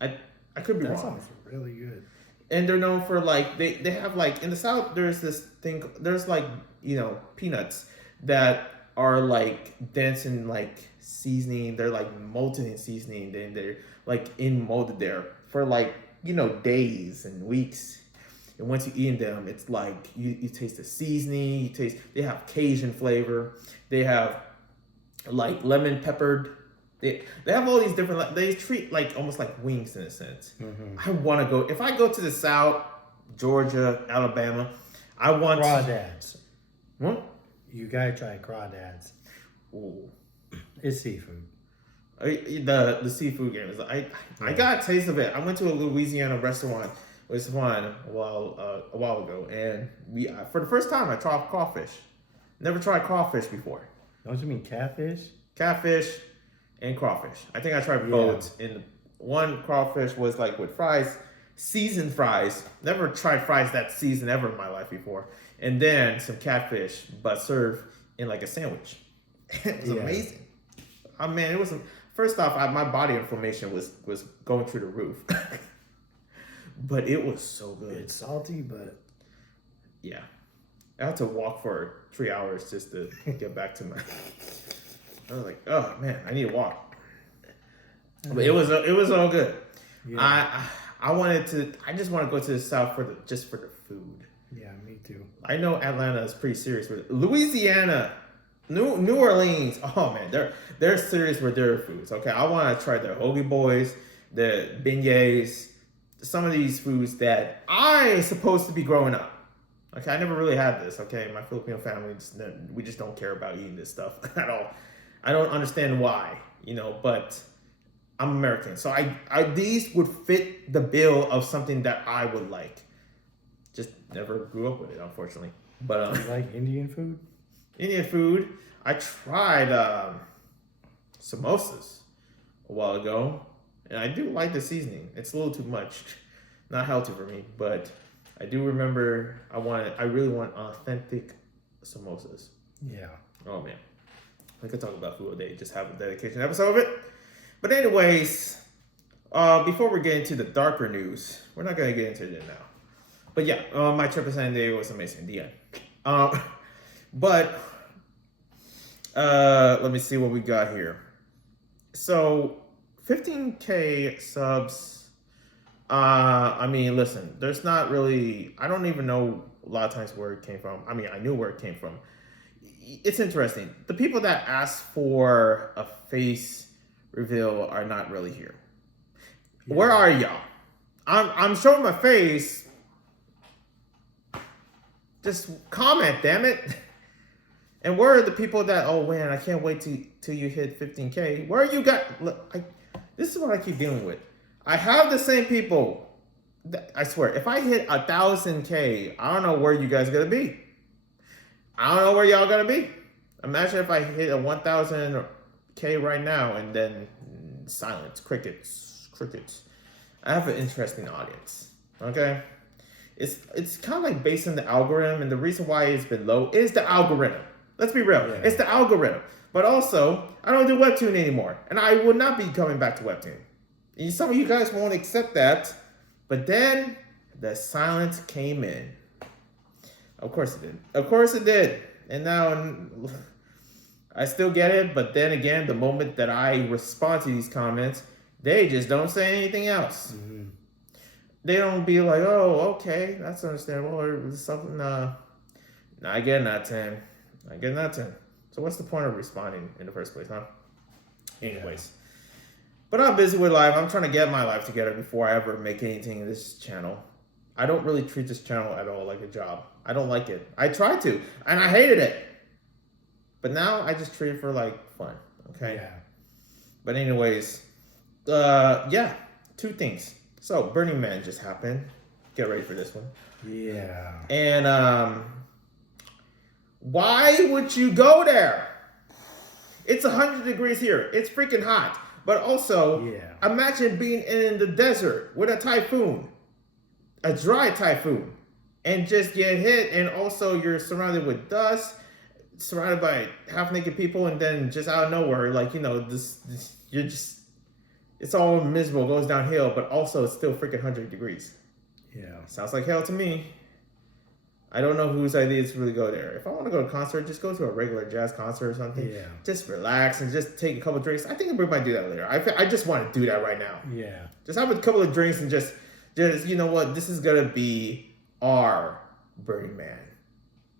I could be That wrong. sounds really good. And they're known for like they have like in the South there's this thing, there's like, you know, peanuts that are like dense in like seasoning. They're like molten in seasoning. Then they're like in molded there for like, you know, days and weeks. And once you eat them, it's like you taste the seasoning. They have Cajun flavor. They have like lemon peppered. They have all these different. They treat like almost like wings in a sense. Mm-hmm. I want to go. If I go to the South, Georgia, Alabama, I want Crawdads. What? You gotta try crawdads. Ooh. It's seafood. The seafood game is I got a taste of it. I went to a Louisiana restaurant with one a while ago, and we for the first time I tried crawfish. Never tried crawfish before. Don't you mean catfish? Catfish and crawfish. I think I tried both. And one crawfish was like with fries, seasoned fries. Never tried fries that seasoned ever in my life before. And then some catfish, but served in like a sandwich. It was amazing. I mean, it was first off, my body inflammation was going through the roof. But it was so good. It's salty, but yeah. I had to walk for 3 hours just to get back to my. I was like, oh man, I need to walk. But it was all good. Yeah. I just want to go to the South for the food. Yeah, me too. I know Atlanta is pretty serious with it. Louisiana, New Orleans. Oh man, they're serious with their foods. Okay, I want to try their hoagie boys, the beignets, some of these foods that I supposed to be growing up. Okay, I never really had this. Okay, my Filipino family we just don't care about eating this stuff at all. I don't understand why, you know, but I'm American, so I these would fit the bill of something that I would like. Just never grew up with it, unfortunately. But you like Indian food? Indian food, I tried samosas a while ago, and I do like the seasoning. It's a little too much, not healthy for me, but I do remember I really want authentic samosas. Yeah. Oh man, I could talk about food all day. Just have a dedication episode of it. But anyways, before we get into the darker news, we're not gonna get into it now. But yeah, my trip to San Diego was amazing. The end. But let me see what we got here. So 15K subs. I mean, listen, there's not really. I don't even know a lot of times where it came from. I mean, I knew where it came from. It's interesting. The people that ask for a face reveal are not really here. Yeah. Where are y'all? I'm showing my face. Just comment, damn it. And where are the people that, oh man, I can't wait till you hit 15K? Where are you got? Look, this is what I keep dealing with. I have the same people. I swear, if I hit 1,000K, I don't know where you guys are gonna be. I don't know where y'all gonna be. Imagine if I hit a 1,000K right now and then silence, crickets. I have an interesting audience. Okay. It's kind of like based on the algorithm, and the reason why it's been low is the algorithm. Let's be real. Yeah. It's the algorithm. But also, I don't do Webtoon anymore, and I will not be coming back to Webtoon. And some of you guys won't accept that, but then the silence came in. Of course it did. Of course it did. And now I still get it, but then again, the moment that I respond to these comments, they just don't say anything else. Mm-hmm. They don't be like, oh, okay, that's understandable, or something. I get nothing. I get nothing. So what's the point of responding in the first place, huh? Anyways. But I'm busy with life. I'm trying to get my life together before I ever make anything in this channel. I don't really treat this channel at all like a job. I don't like it. I tried to, and I hated it. But now I just treat it for like fun, okay? Yeah. But anyways, yeah, two things. So Burning Man just happened. Get ready for this one. Yeah. And why would you go there? It's 100 degrees here. It's freaking hot. But also, imagine being in the desert with a typhoon, a dry typhoon, and just get hit. And also, you're surrounded with dust, surrounded by half-naked people, and then just out of nowhere, like, you know, you're just, it's all miserable, goes downhill, but also it's still freaking 100 degrees. Yeah. Sounds like hell to me. I don't know whose idea is to really go there. If I want to go to a concert, just go to a regular jazz concert or something. Yeah. Just relax and just take a couple drinks. I think we might do that later. I just want to do that right now. Yeah. Just have a couple of drinks and just you know what? This is going to be our Burning Man.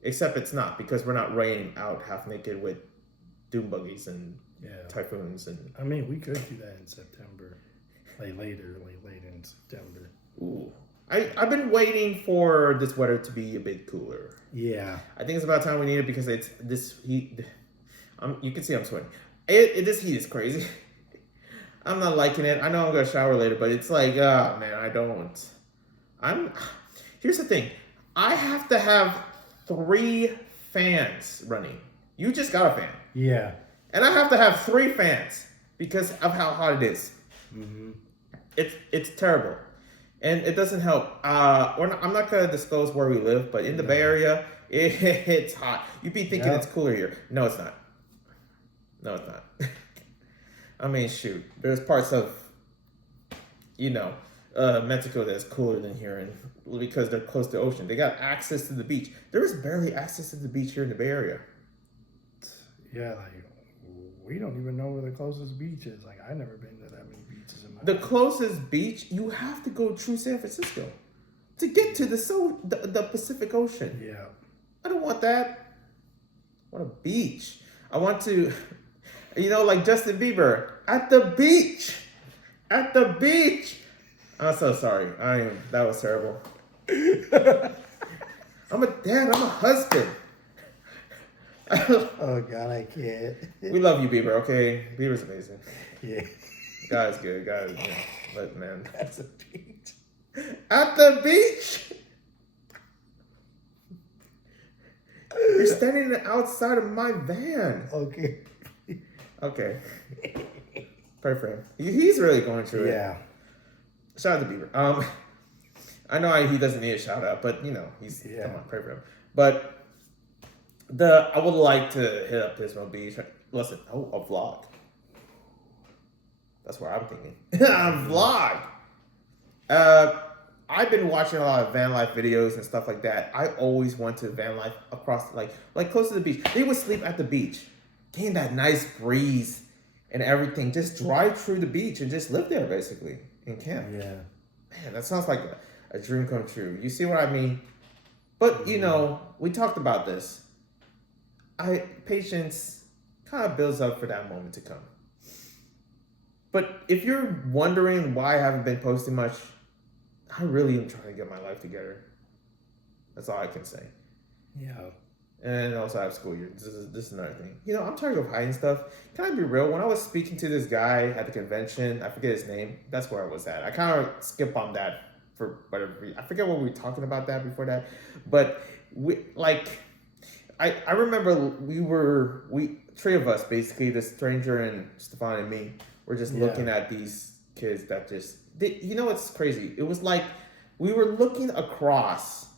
Except it's not, because we're not raining out half naked with doom buggies and typhoons. And I mean, we could do that in September. Like late in September. Ooh. I've been waiting for this weather to be a bit cooler. Yeah. I think it's about time we need it, because it's this heat. You can see I'm sweating. This heat is crazy. I'm not liking it. I know I'm going to shower later, but it's like, man, I don't. Here's the thing. I have to have 3 fans running. You just got a fan. Yeah. And I have to have 3 fans because of how hot it is. Mm-hmm. It's terrible. And it doesn't help. I'm not going to disclose where we live, but in the Bay Area, it's hot. You'd be thinking it's cooler here. No, it's not. No, it's not. I mean, shoot. There's parts of, Mexico that's cooler than here, and because they're close to the ocean. They got access to the beach. There is barely access to the beach here in the Bay Area. Yeah, like, we don't even know where the closest beach is. Like, I've never been to that many beaches in my The life. closest beach, you have to go through San Francisco to get to the Pacific Ocean. Yeah. I don't want that. I want a beach. I want to, like Justin Bieber, at the beach. At the beach. I'm so sorry. That was terrible. I'm a dad. I'm a husband. Oh, God, I can't. We love you, Bieber, okay? Bieber's amazing. Yeah. God's good. God, but man. That's a beach. At the beach? You're standing outside of my van. Okay. Okay. Pray for him. He's really going through it. Yeah. Shout out to Bieber. I know he doesn't need a shout out, but come on, pray for him. But I would like to hit up Pismo Beach. Listen, a vlog. That's what I'm thinking. A vlog. I've been watching a lot of van life videos and stuff like that. I always went to van life across, like close to the beach. They would sleep at the beach, getting that nice breeze and everything. Just drive through the beach and just live there, basically, in camp. Yeah. Man, that sounds like a dream come true. You see what I mean? But, we talked about this. Patience kind of builds up for that moment to come. But if you're wondering why I haven't been posting much, I really am trying to get my life together. That's all I can say. Yeah. And also I have school year. This is another thing. I'm tired of hiding stuff. Can I be real? When I was speaking to this guy at the convention, I forget his name. That's where I was at. I kind of skip on that for whatever reason. I forget what we were talking about that before that. But I remember we 3 of us, basically, the stranger and Stefan and me, were just looking at these kids that just, it's crazy. It was like we were looking across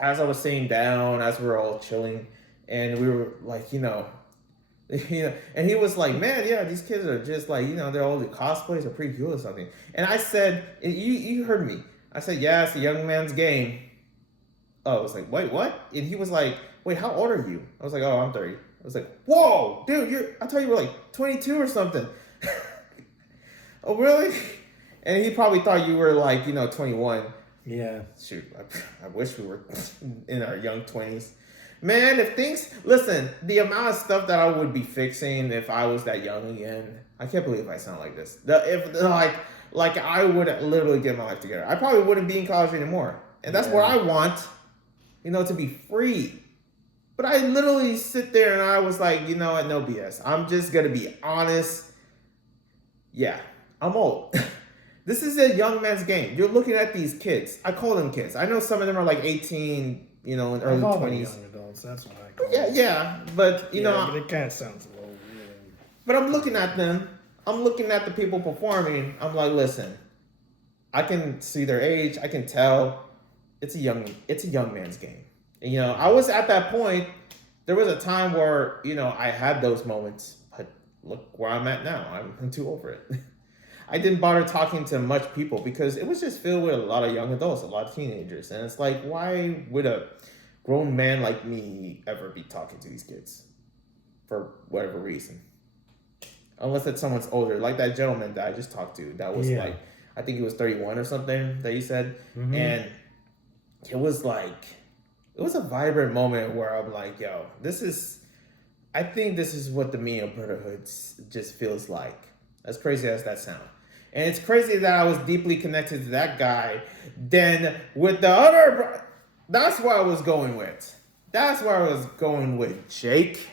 as I was sitting down, as we were all chilling, and we were like, and he was like, man, yeah, these kids are just like, they're all the cosplays are pretty cool or something. And I said, you heard me. I said, yeah, it's a young man's game. I was like, wait, what? And he was like, wait, how old are you? I was like, oh, I'm 30. I was like, whoa, dude, I thought you were like 22 or something. Oh, really? And he probably thought you were like, 21. Yeah. Shoot, I wish we were in our young 20s. Man, listen, the amount of stuff that I would be fixing if I was that young again, I can't believe I sound like this. Like I would literally get my life together. I probably wouldn't be in college anymore. And that's what I want, to be free. But I literally sit there and I was like, you know what, no BS. I'm just going to be honest. Yeah, I'm old. This is a young man's game. You're looking at these kids. I call them kids. I know some of them are like 18, in early 20s. Young adults, that's what I call them. Yeah, but but it kind of sounds a little weird. But I'm looking at them. I'm looking at the people performing. I'm like, listen, I can see their age. I can tell it's a young man's game. And, I was at that point. There was a time where, I had those moments, but look where I'm at now. I'm too over it. I didn't bother talking to much people because it was just filled with a lot of young adults, a lot of teenagers. And it's like, why would a grown man like me ever be talking to these kids for whatever reason? Unless it's someone's older, like that gentleman that I just talked to. That was like, I think he was 31 or something that he said. Mm-hmm. And it was a vibrant moment where I'm like, yo, I think this is what the meaning of brotherhood just feels like. As crazy as that sounds. And it's crazy that I was deeply connected to that guy than with the other. That's what I was going with. That's where I was going with Jake.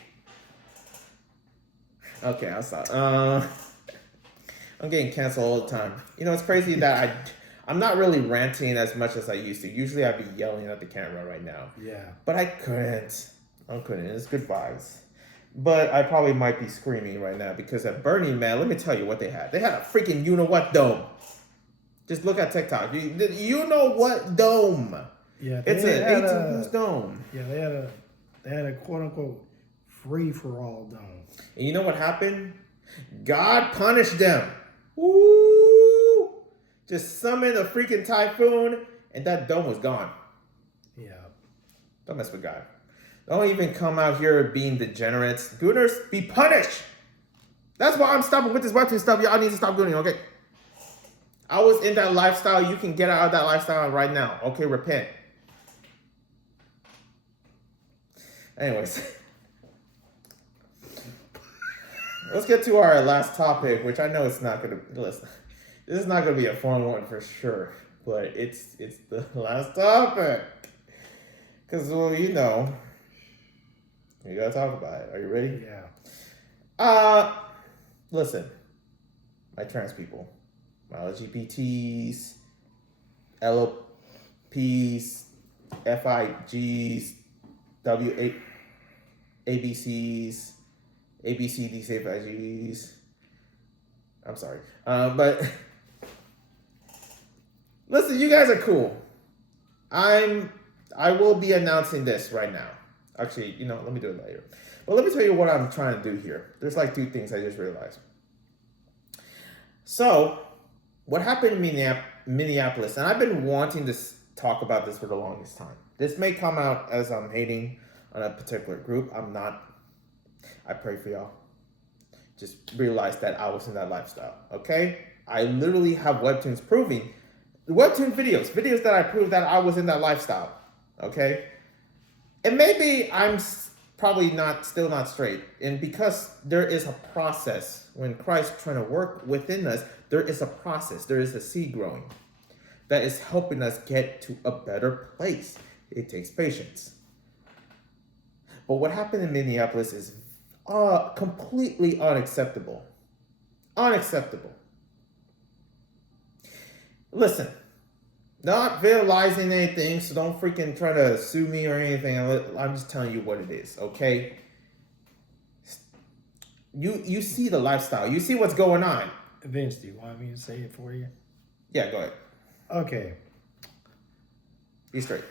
Okay, I'll stop. I'm getting canceled all the time. It's crazy that I'm not really ranting as much as I used to. Usually I'd be yelling at the camera right now. Yeah. But I couldn't. It's good vibes. But I probably might be screaming right now because at Burning Man, let me tell you what they had. They had a freaking you-know-what dome. Just look at TikTok. You know what dome? Yeah, it's an 18-piece dome. Yeah, they had a quote-unquote free-for-all dome. And you know what happened? God punished them. Woo! Just summoned a freaking typhoon, and that dome was gone. Yeah. Don't mess with God. Don't even come out here being degenerates. Gooners, be punished. That's why I'm stopping with this webtoon stuff. Y'all need to stop gooning, okay? I was in that lifestyle. You can get out of that lifestyle right now. Okay, repent. Anyways. Let's get to our last topic, which I know it's not going to... Listen, this is not going to be a fun one for sure. But it's the last topic. Because, well, we gotta talk about it. Are you ready? Yeah. Listen. My trans people. My LGBTs. LOPs. FIGs. ABCs. ABCD safe IGs. I'm sorry. But listen, you guys are cool. I will be announcing this right now. Actually, let me do it later. But let me tell you what I'm trying to do here. There's like two things I just realized. So, what happened in Minneapolis, and I've been wanting to talk about this for the longest time. This may come out as I'm hating on a particular group. I'm not. I pray for y'all. Just realize that I was in that lifestyle, okay? I literally have webtoons proving, webtoon videos that I prove that I was in that lifestyle, okay? And maybe I'm probably still not straight. And because there is a process, when Christ's trying to work within us, there is a process, there is a seed growing that is helping us get to a better place. It takes patience. But what happened in Minneapolis is completely unacceptable. Unacceptable. Listen, not realizing anything, so don't freaking try to sue me or anything. I'm just telling you what it is, okay? You see the lifestyle. You see what's going on. Vince, do you want me to say it for you? Yeah, go ahead. Okay. Be straight.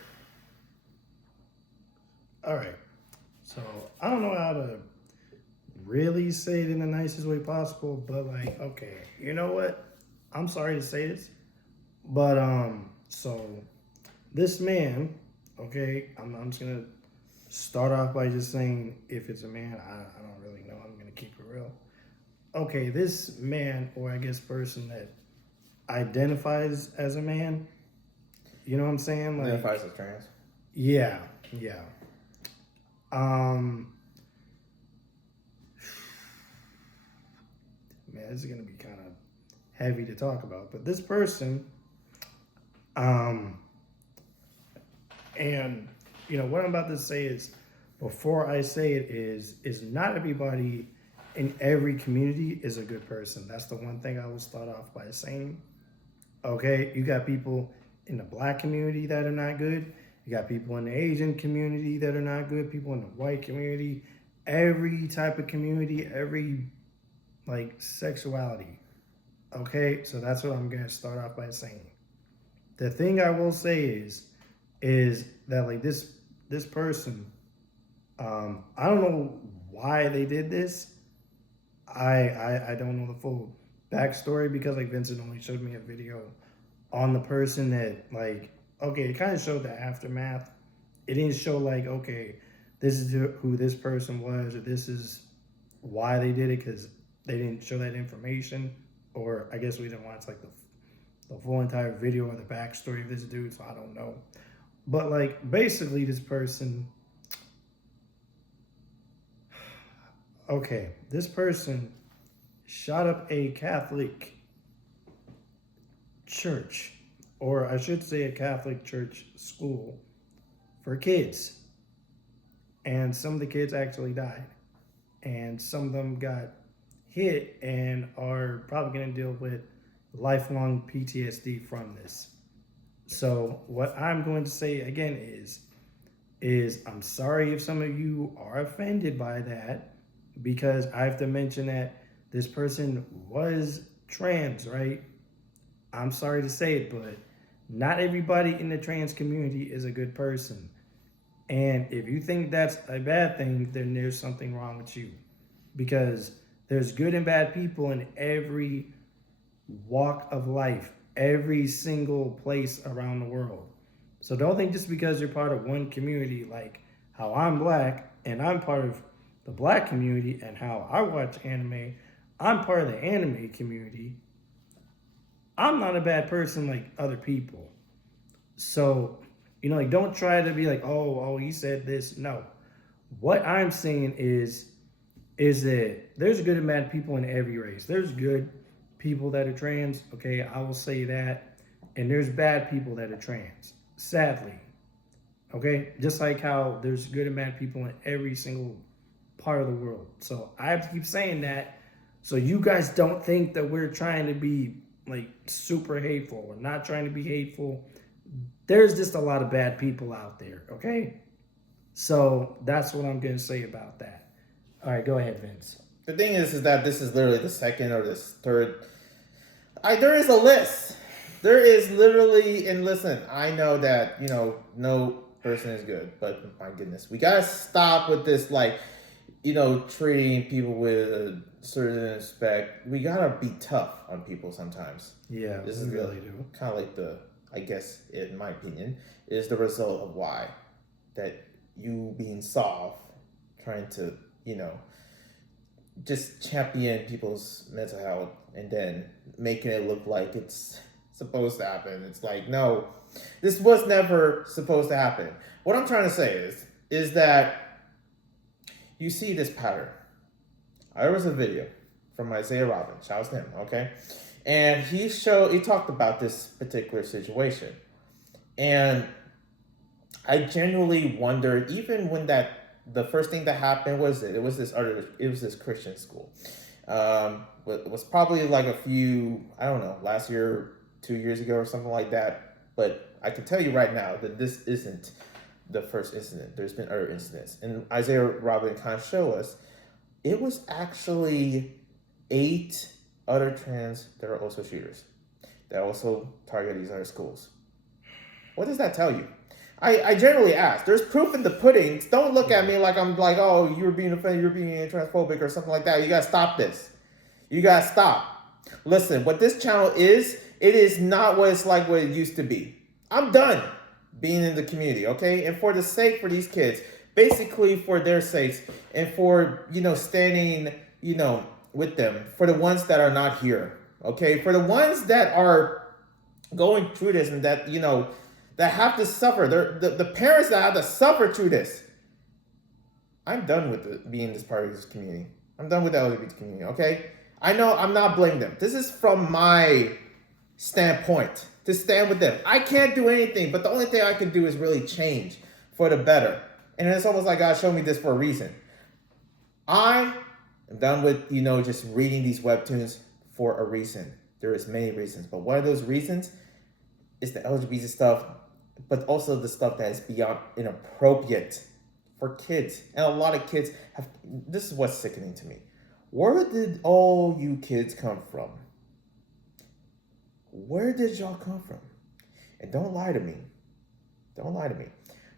All right. So, I don't know how to really say it in the nicest way possible, but okay. You know what? I'm sorry to say this, but so this man Okay, I'm just gonna start off by just saying if it's a man, I don't really know. I'm gonna keep it real. Okay, this man, or I guess person that identifies as a man, you know what I'm saying? Like, Identifies as trans. yeah, yeah. Um, man, this is gonna be kind of heavy to talk about, but this person, um, and what I'm about to say is, before I say it is not everybody in every community is a good person. That's the one thing I will start off by saying. Okay, you got people in the black community that are not good. You got people in the Asian community that are not good. People in the white community, every type of community, every like sexuality. Okay, so that's what I'm gonna start off by saying. The thing I will say is that like this person, I don't know why they did this. I don't know the full backstory because like Vincent only showed me a video on the person that like okay, it kind of showed the aftermath. It didn't show like okay, this is who this person was or this is why they did it because they didn't show that information, or I guess we didn't watch like the full entire video or the backstory of this dude, so I don't know. But like basically this person, okay, this person shot up a Catholic church, or I should say a Catholic church school for kids. And some of the kids actually died. And some of them got hit and are probably going to deal with lifelong PTSD from this. So what I'm going to say again is I'm sorry if some of you are offended by that, because I have to mention that this person was trans, right? I'm sorry to say it, but not everybody in the trans community is a good person. And if you think that's a bad thing, then there's something wrong with you. Because there's good and bad people in every walk of life, every single place around the world. So don't think just because you're part of one community, like how I'm black and I'm part of the black community and how I watch anime, I'm part of the anime community. I'm not a bad person like other people. So, like don't try to be like, oh, he said this. No. What I'm saying is that there's good and bad people in every race. There's good people that are trans, okay, I will say that. And there's bad people that are trans, sadly. Okay? Just like how there's good and bad people in every single part of the world. So I have to keep saying that so you guys don't think that we're trying to be like super hateful. We're not trying to be hateful. There's just a lot of bad people out there, okay? So that's what I'm going to say about that. All right, go ahead, Vince. The thing is that this is literally the second or the third. There is a list. There is literally, and listen, I know that, no person is good, but my goodness, we got to stop with this, like, treating people with a certain respect. We got to be tough on people sometimes. Yeah, this is really do. Kind of like I guess, in my opinion, is the result of why. That you being soft, trying to, just champion people's mental health and then making it look like it's supposed to happen. It's like, no, this was never supposed to happen. What I'm trying to say is that you see this pattern. There was a video from Isaiah Robin, shout out to him, okay? And he talked about this particular situation. And I genuinely wondered, even when the first thing that happened was it was this Christian school. It was probably like a few, I don't know, last year, 2 years ago or something like that. But I can tell you right now that this isn't the first incident. There's been other incidents. And Isaiah Robin kind of showed us, it was actually 8 other trans that are also shooters that also target these other schools. What does that tell you? I generally ask. There's proof in the pudding. Don't look at me like I'm like, oh, you're being offended, you're being transphobic or something like that. You gotta stop this. You gotta stop. Listen, what this channel is, it is not what it's like what it used to be. I'm done. being in the community, okay? And for the sake for these kids, basically for their sakes, and for, standing, with them, for the ones that are not here, okay? For the ones that are going through this and that, that have to suffer, the parents that have to suffer through this. I'm done with being this part of this community. I'm done with the LGBT community, okay? I know I'm not blaming them. This is from my standpoint, to stand with them. I can't do anything, but the only thing I can do is really change for the better. And it's almost like God showed me this for a reason. I am done with, just reading these webtoons for a reason. There is many reasons, but one of those reasons is the LGBT stuff, but also the stuff that is beyond inappropriate for kids. And a lot of kids have, this is what's sickening to me. Where did all you kids come from? Where did y'all come from? And don't lie to me. Don't lie to me.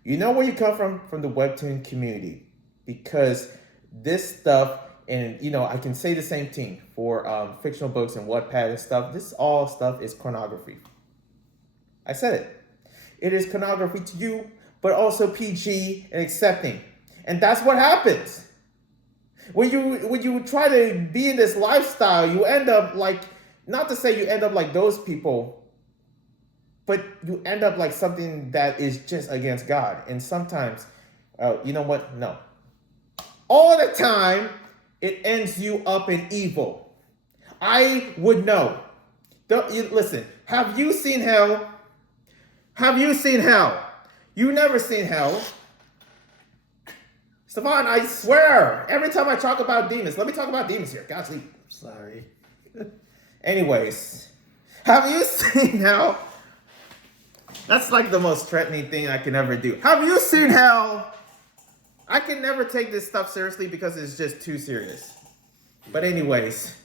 You know where you come from? From the webtoon community. Because this stuff, and I can say the same thing for fictional books and Wattpad and stuff. This all stuff is pornography. I said it. It is pornography to you, but also PG and accepting. And that's what happens. When you try to be in this lifestyle, you end up like, not to say you end up like those people, but you end up like something that is just against God. And sometimes, you know what? No. All the time, it ends you up in evil. I would know. Listen, have you seen hell? Have you seen hell? You never seen hell. Stefan, I swear, every time I talk about demons, let me talk about demons here. God, sleep. Sorry. Anyways, have you seen hell? That's like the most threatening thing I can ever do. Have you seen hell? I can never take this stuff seriously because it's just too serious. But anyways,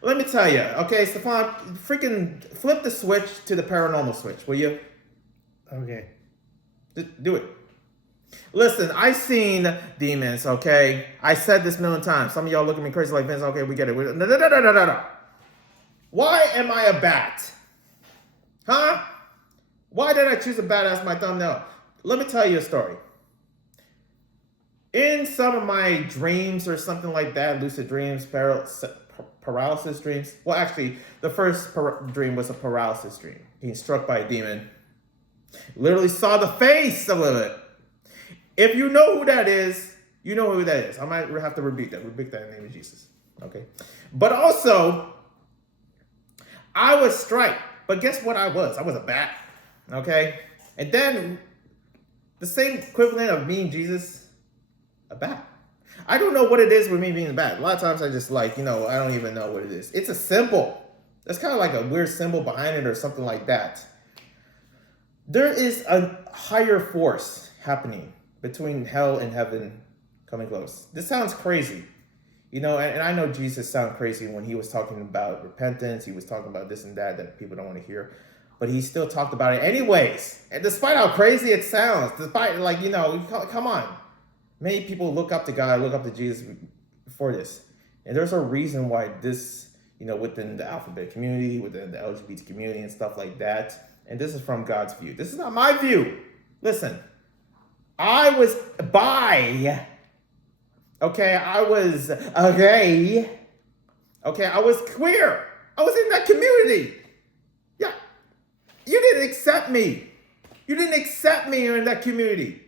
let me tell you, okay, Stefan, freaking flip the switch to the paranormal switch, will you? Okay. Do it. Listen, I've seen demons, okay? I said this a million times. Some of y'all look at me crazy like, Vince, okay, we get it. No. Why am I a bat? Huh? Why did I choose a bat as my thumbnail? Let me tell you a story. In some of my dreams or something like that, lucid dreams, paralysis dreams. Well, actually, the first dream was a paralysis dream. Being struck by a demon. Literally saw the face of it. If you know who that is, you know who that is. I might have to rebuke that. Rebuke that in the name of Jesus. Okay? But also, I was struck. But guess what I was? I was a bat. Okay? And then, the same equivalent of being Jesus, a bat. I don't know what it is with me being a bat. A lot of times I just like, I don't even know what it is. It's a symbol. There's kind of like a weird symbol behind it or something like that. There is a higher force happening between hell and heaven coming close. This sounds crazy. And I know Jesus sounded crazy when he was talking about repentance. He was talking about this and that people don't want to hear. But he still talked about it anyways. And despite how crazy it sounds, despite come on. Many people look up to God, look up to Jesus for this. And there's a reason why this, within the alphabet community, within the LGBT community and stuff like that. And this is from God's view. This is not my view. Listen, I was bi. Okay, I was gay. Okay, I was queer. I was in that community. Yeah, you didn't accept me. You didn't accept me in that community.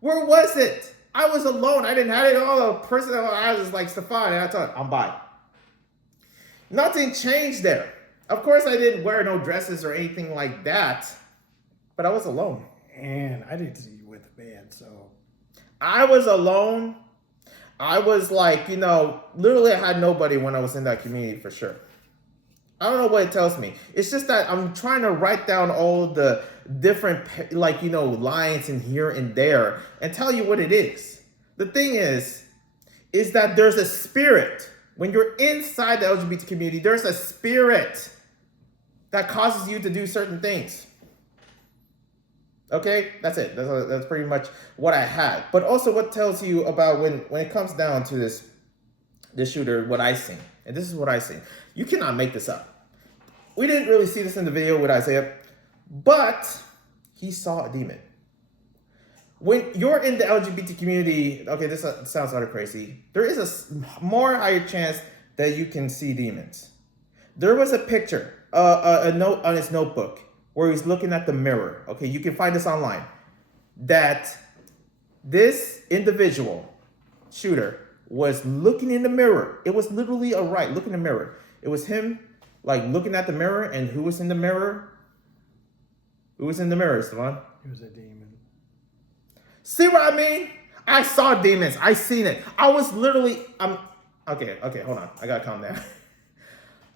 Where was it? I was alone. I didn't have it all. The person I was like Stefan, and I thought, I'm bi. Nothing changed there. Of course, I didn't wear no dresses or anything like that, but I was alone. And I didn't see you with a band, so. I was alone. I was like, literally I had nobody when I was in that community for sure. I don't know what it tells me. It's just that I'm trying to write down all the different, lines in here and there and tell you what it is. The thing is that there's a spirit. When you're inside the LGBT community, there's a spirit that causes you to do certain things. Okay, that's it. That's pretty much what I had. But also what tells you about when it comes down to this shooter, what I seen. And this is what I seen. You cannot make this up. We didn't really see this in the video with Isaiah, but he saw a demon. When you're in the LGBT community, okay, this sounds sort of crazy. There is a more higher chance that you can see demons. There was a picture, a note on his notebook where he's looking at the mirror. Okay, you can find this online. That this individual shooter was looking in the mirror. It was literally a right, look in the mirror. It was him like looking at the mirror, and who was in the mirror? Who was in the mirror, Stefan? It was a demon. See what I mean? I saw demons. I seen it. I was literally, okay, hold on. I gotta calm down.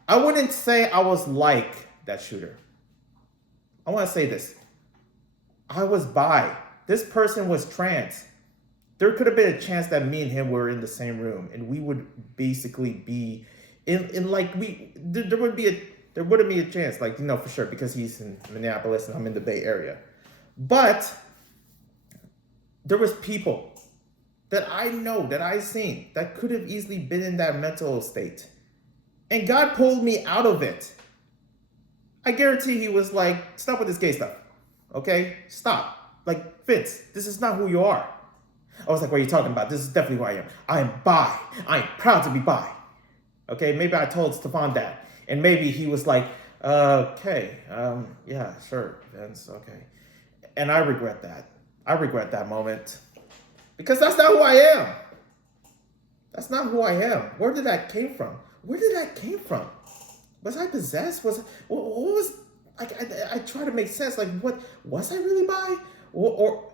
I wouldn't say I was like that shooter. I want to say this. I was bi. This person was trans. There could have been a chance that me and him were in the same room, and we would basically be in like there wouldn't be a chance, like, for sure, because he's in Minneapolis and I'm in the Bay Area. But there was people that I know, that I seen, that could have easily been in that mental state. And God pulled me out of it. I guarantee he was like, stop with this gay stuff. Okay? Stop. Like, Vince, this is not who you are. I was like, what are you talking about? This is definitely who I am. I am bi. I am proud to be bi. Okay? Maybe I told Stefan that. And maybe he was like, okay, yeah, sure, Vince, okay. And I regret that. I regret that moment. Because that's not who I am. That's not who I am. Where did that came from? Where did that came from? Was I possessed? What was, I try to make sense. Like, what, was I really bi? Or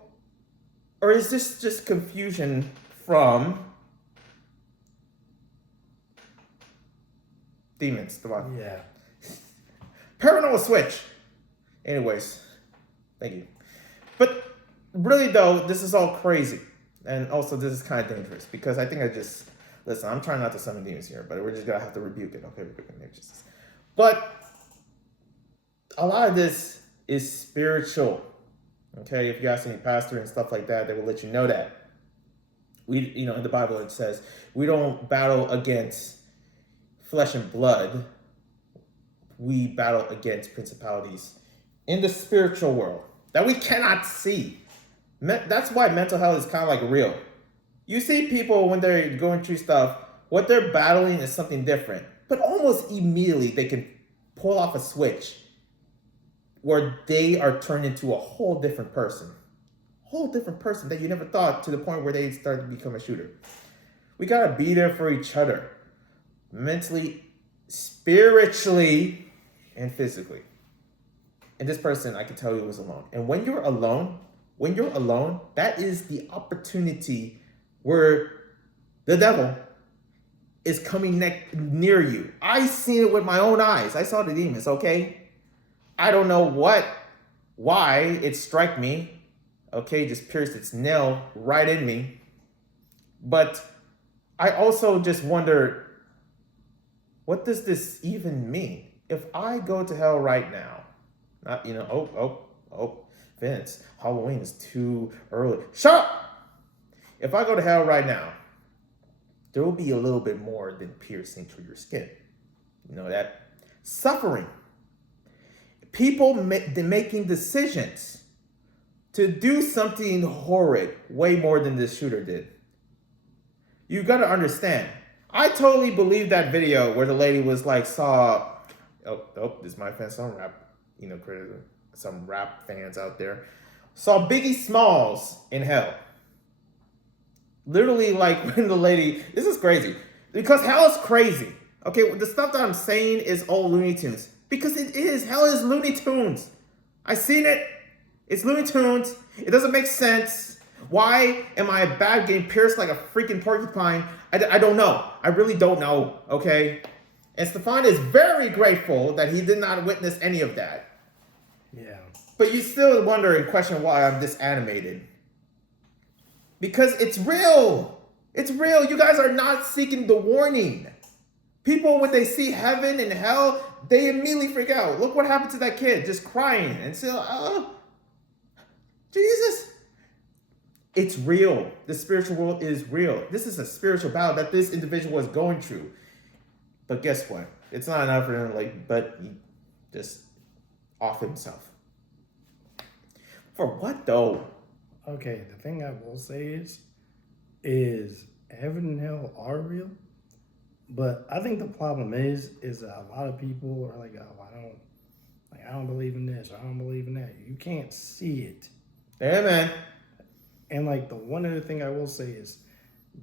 is this just confusion from demons? Come on. Yeah. Paranormal switch. Anyways, thank you. But really though, this is all crazy. And also this is kind of dangerous because I think listen, I'm trying not to summon demons here, but we're just gonna have to rebuke it. Okay, but a lot of this is spiritual. Okay, if you ask any pastor and stuff like that, they will let you know that. We, in the Bible it says, we don't battle against flesh and blood. We battle against principalities in the spiritual world that we cannot see. That's why mental health is kind of like real. You see people when they're going through stuff, what they're battling is something different. But almost immediately they can pull off a switch where they are turned into a whole different person. Whole different person that you never thought, to the point where they start to become a shooter. We gotta be there for each other. Mentally, spiritually, and physically. And this person, I can tell you, was alone. And when you're alone, that is the opportunity where the devil is coming near you. I seen it with my own eyes. I saw the demons, okay? I don't know why it struck me, okay? Just pierced its nail right in me. But I also just wonder, what does this even mean? If I go to hell right now, Vince, Halloween is too early. Shut up! If I go to hell right now, there will be a little bit more than piercing through your skin. You know that? Suffering. People making decisions to do something horrid way more than this shooter did. You got to understand. I totally believe that video where the lady was like, this might offend some rap, some rap fans out there. Saw Biggie Smalls in hell. Literally, like, when the lady, this is crazy. Because hell is crazy. Okay, the stuff that I'm saying is all Looney Tunes. Because it is. Hell is Looney Tunes. I seen it. It's Looney Tunes. It doesn't make sense. Why am I bad getting pierced like a freaking porcupine? I don't know. I really don't know, okay? And Stefan is very grateful that he did not witness any of that. Yeah. But you still wonder and question why I'm this animated. Because it's real. It's real. You guys are not seeking the warning. People, when they see heaven and hell, they immediately freak out. Look what happened to that kid, just crying and still, Jesus. It's real. The spiritual world is real. This is a spiritual battle that this individual was going through. But guess what? It's not enough for him, but he just off himself. For what though? Okay, the thing I will say is heaven and hell are real, but I think the problem is that a lot of people are like, oh, I don't believe in this, I don't believe in that. You can't see it. Yeah, man. And like the one other thing I will say is,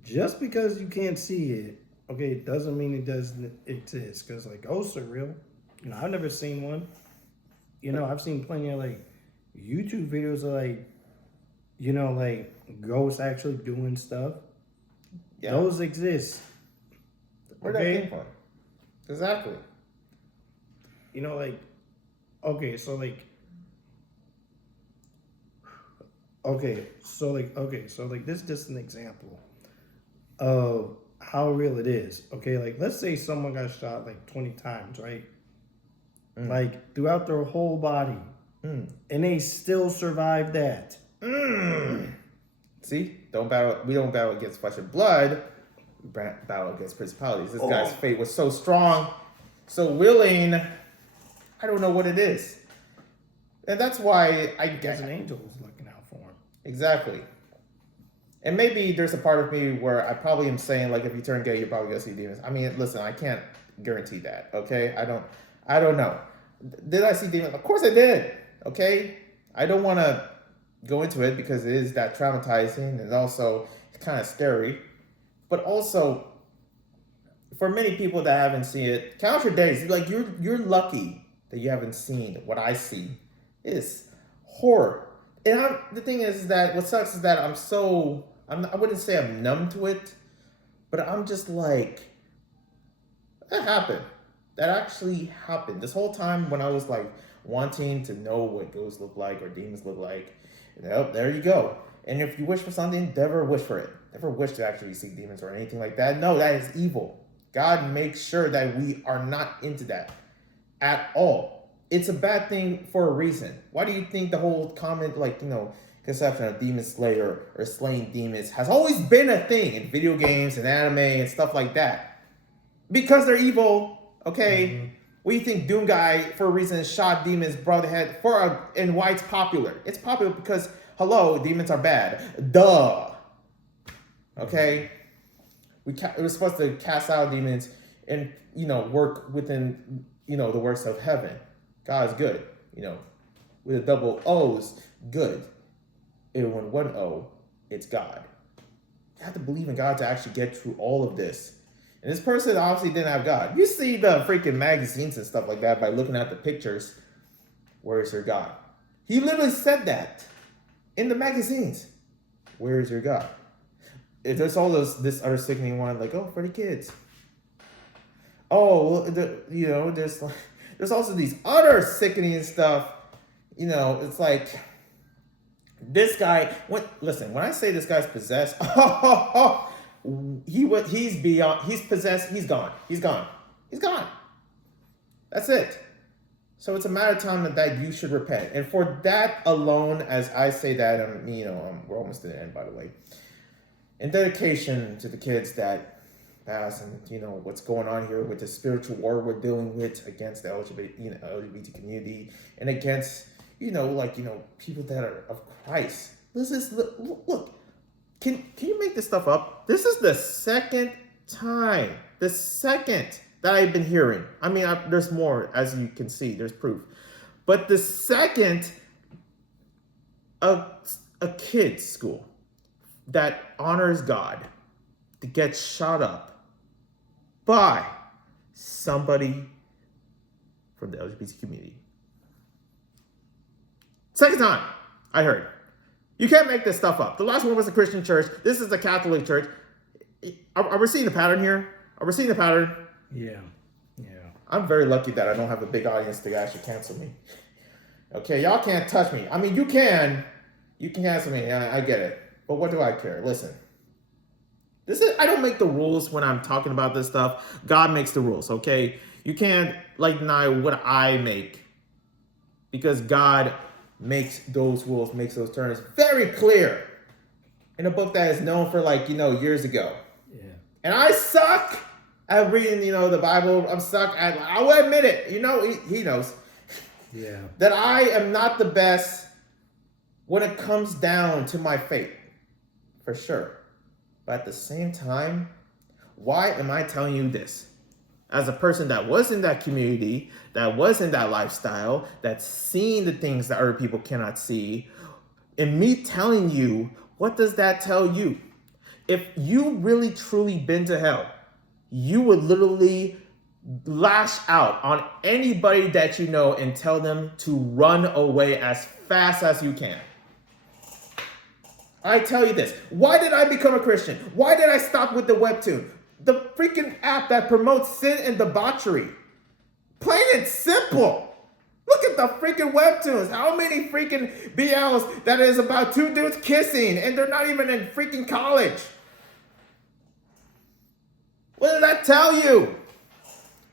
just because you can't see it, okay, it doesn't mean it doesn't exist. Because like ghosts are real. You know, I've never seen one. You know, I've seen plenty of like YouTube videos of like, you know, like ghosts actually doing stuff. Yeah. Those exist. Where'd that came from? Exactly. You know, like, okay, so this is just an example of how real it is. Okay, like let's say someone got shot like 20 times, right? Like throughout their whole body. And they still survived that. See? We don't battle against flesh and blood. We battle against principalities. This guy's faith was so strong, so willing. I don't know what it is. And that's why I guess an angel was looking out for him. Exactly. And maybe there's a part of me where I probably am saying, like, if you turn gay, you're probably going to see demons. I mean, listen, I can't guarantee that, okay? I don't know. Did I see demons? Of course I did, okay? I don't want to go into it because it is that traumatizing and also it's kind of scary. But also, for many people that haven't seen it, count your days. Like, you're lucky that you haven't seen what I see. It's horror. And the thing is that what sucks is that I wouldn't say I'm numb to it, but I'm just like, that happened. That actually happened. This whole time when I was like wanting to know what ghosts look like or demons look like, there you go. And if you wish for something, never wish for it. Never wish to actually see demons or anything like that. No, that is evil. God makes sure that we are not into that at all. It's a bad thing for a reason. Why do you think the whole comment, like, conception of demon slayer or slaying demons has always been a thing in video games and anime and stuff like that? Because they're evil, okay? Mm-hmm. What do you think Doom Guy, for a reason, shot demons, brought the head and why it's popular? It's popular because, hello, demons are bad. Duh. Okay? We're supposed to cast out demons and, work within, the works of heaven. God is good, with a double O's, good. And when one O, it's God. You have to believe in God to actually get through all of this. And this person obviously didn't have God. You see the freaking magazines and stuff like that by looking at the pictures. Where is your God? He literally said that in the magazines. Where is your God? There's all this other sickening one, like, for the kids. There's also these other sickening stuff. It's like this guy. When I say this guy's possessed, he's beyond. He's possessed. He's gone. He's gone. He's gone. That's it. So it's a matter of time that you should repent. And for that alone, as I say that, we're almost to the end, by the way. In dedication to the kids that pass and what's going on here with the spiritual war we're dealing with against the LGBT community and against people that are of Christ. Look. Can you make this stuff up? This is the second time that I've been hearing. I mean, there's more, as you can see, there's proof. But the second a kid's school that honors God to get shot up by somebody from the LGBT community. Second time I heard. You can't make this stuff up. The last one was a Christian church. This is the Catholic church. Are we seeing a pattern here? Are we seeing a pattern? Yeah. I'm very lucky that I don't have a big audience to actually cancel me. Okay, y'all can't touch me. I mean, you can cancel me. I get it. But what do I care? Listen. I don't make the rules when I'm talking about this stuff. God makes the rules, okay? You can't deny what I make because God makes those rules, makes those terms very clear in a book that is known for years ago. Yeah. And I suck at reading, the Bible. I will admit it. He knows. Yeah. That I am not the best when it comes down to my fate, for sure. But at the same time, why am I telling you this? As a person that was in that community, that was in that lifestyle, that's seeing the things that other people cannot see, and me telling you, what does that tell you? If you really truly been to hell, you would literally lash out on anybody that you know and tell them to run away as fast as you can. I tell you this. Why did I become a Christian? Why did I stop with the webtoon? The freaking app that promotes sin and debauchery. Plain and simple. Look at the freaking webtoons. How many freaking BLs that is about two dudes kissing and they're not even in freaking college? What does that tell you?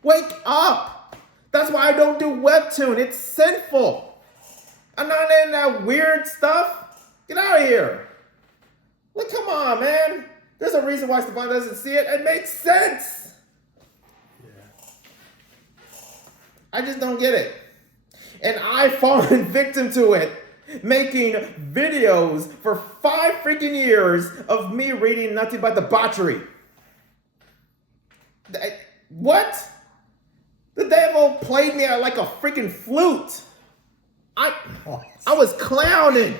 Wake up. That's why I don't do webtoon. It's sinful. I'm not in that weird stuff. Get out of here. Like, come on, man. There's a reason why Stefan doesn't see it. It makes sense. Yeah. I just don't get it. And I've fallen victim to it, making videos for 5 freaking years of me reading nothing but debauchery. What? The devil played me like a freaking flute. I was clowning.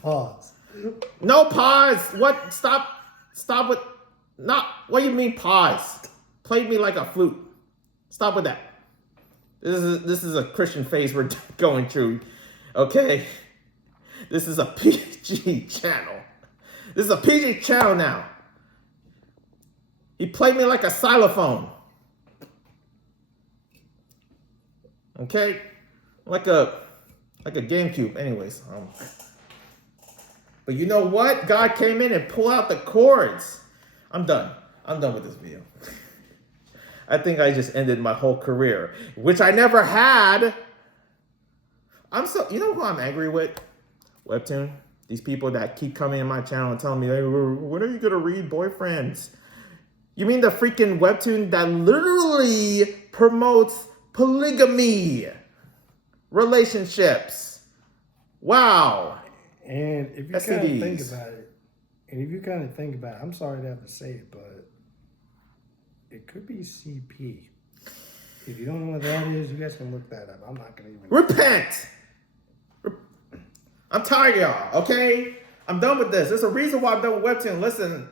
Pause. No pause. What? Stop with. Not. What do you mean pause? Played me like a flute. Stop with that. This is a Christian phase we're going through. Okay. This is a PG channel. This is a PG channel now. He played me like a xylophone. Okay? Like a GameCube. Anyways. But you know what? God came in and pulled out the cords. I'm done. I'm done with this video. I think I just ended my whole career, which I never had. You know who I'm angry with? Webtoon. These people that keep coming in my channel and telling me, hey, when are you going to read Boyfriends? You mean the freaking Webtoon that literally promotes polygamy, relationships? Wow. And if you kind of think about it, I'm sorry to have to say it, but it could be CP. If you don't know what that is, you guys can look that up. I'm not going to even... Repent! I'm tired of y'all, okay? I'm done with this. There's a reason why I'm done with Webtoon. Listen,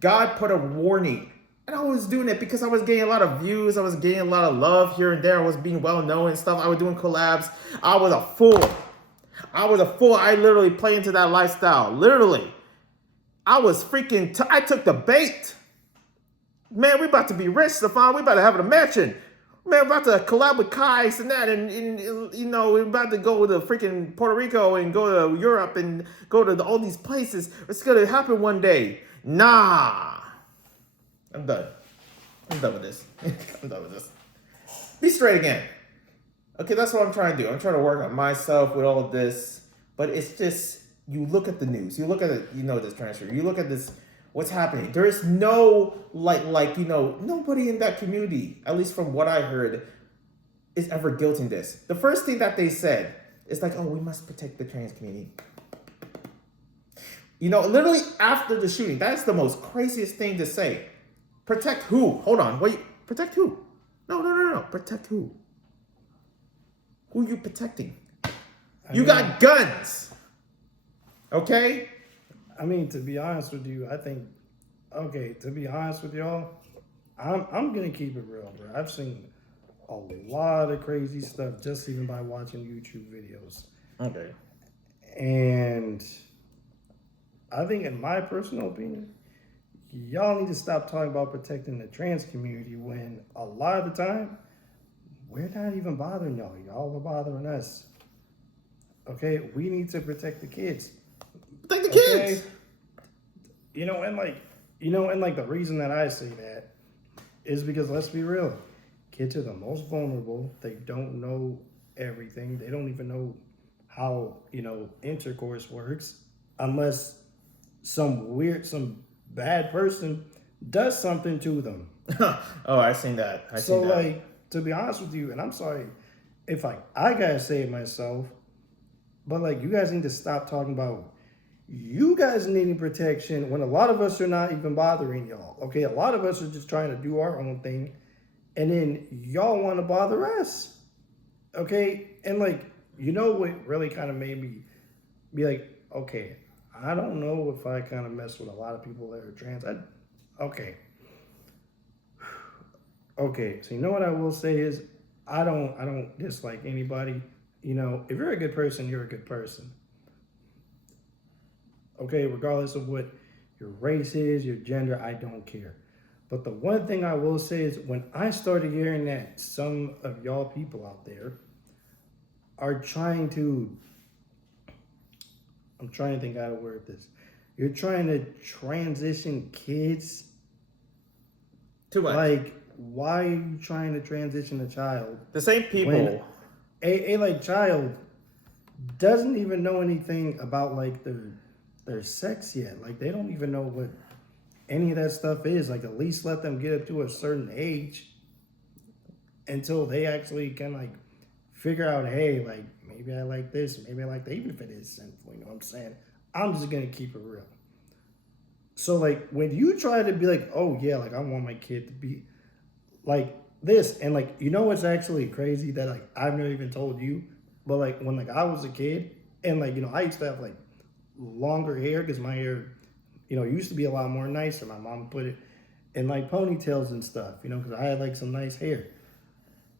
God put a warning. And I was doing it because I was getting a lot of views. I was getting a lot of love here and there. I was being well known and stuff. I was doing collabs. I was a fool. I literally played into that lifestyle. Literally. I was freaking... I took the bait. Man, we about to be rich, Stefan. We about to have a mansion. Man, we're about to collab with Kai and that. And you know, we're about to go to freaking Puerto Rico and go to Europe and go to all these places. It's going to happen one day. Nah. I'm done. I'm done with this. I'm done with this. Be straight again. Okay, that's what I'm trying to do. I'm trying to work on myself with all of this. But it's just, you look at the news. You look at it, you know, this transfer. You look at this, what's happening. There is no, like, you know, nobody in that community, at least from what I heard, is ever guilting this. The first thing that they said is like, oh, we must protect the trans community. You know, literally after the shooting, that's the most craziest thing to say. Protect who? Hold on, wait, protect who? No. Protect who? Who you protecting? You got guns. Okay? I mean, to be honest with you, I think, okay, to be honest with y'all, I'm going to keep it real, bro. I've seen a lot of crazy stuff just even by watching YouTube videos. Okay. And I think, in my personal opinion, y'all need to stop talking about protecting the trans community when a lot of the time, we're not even bothering y'all. Y'all are bothering us. Okay? We need to protect the kids. Protect the kids. And the reason that I say that is because, let's be real, kids are the most vulnerable. They don't know everything. They don't even know how, intercourse works unless some bad person does something to them. Oh, I seen that. To be honest with you, and I'm sorry, if like I gotta say it myself, but like you guys need to stop talking about you guys needing protection when a lot of us are not even bothering y'all. Okay, a lot of us are just trying to do our own thing, and then y'all want to bother us. Okay, and like you know what really kind of made me be like, okay, I don't know if I kind of mess with a lot of people that are trans. Okay, okay. So you know what I will say is, I don't dislike anybody. You know, if you're a good person, you're a good person. Okay, regardless of what your race is, your gender, I don't care. But the one thing I will say is when I started hearing that some of y'all people out there are trying to, I'm trying to think how to word this. You're trying to transition kids. Too much. Like, why are you trying to transition a child? The same people. When a like child doesn't even know anything about like their sex yet. Like they don't even know what any of that stuff is. Like at least let them get up to a certain age until they actually can like figure out, hey, like maybe I like this, maybe I like that, even if it is sinful, you know what I'm saying? I'm just gonna keep it real. So like when you try to be like, oh yeah, like I want my kid to be like this, and like you know what's actually crazy that like I've never even told you, but like when like I was a kid and like you know I used to have like longer hair because my hair, you know, used to be a lot more nicer. My mom put it in like ponytails and stuff, you know, because I had like some nice hair.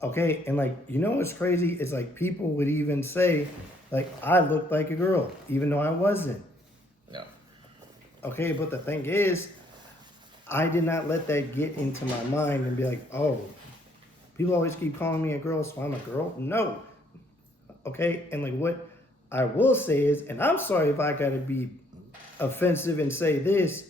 Okay, and like you know what's crazy is like people would even say like I looked like a girl even though I wasn't. No. Okay, but the thing is, I did not let that get into my mind and be like, oh, people always keep calling me a girl, so I'm a girl. No. Okay, and like what I will say is, and I'm sorry if I gotta be offensive and say this,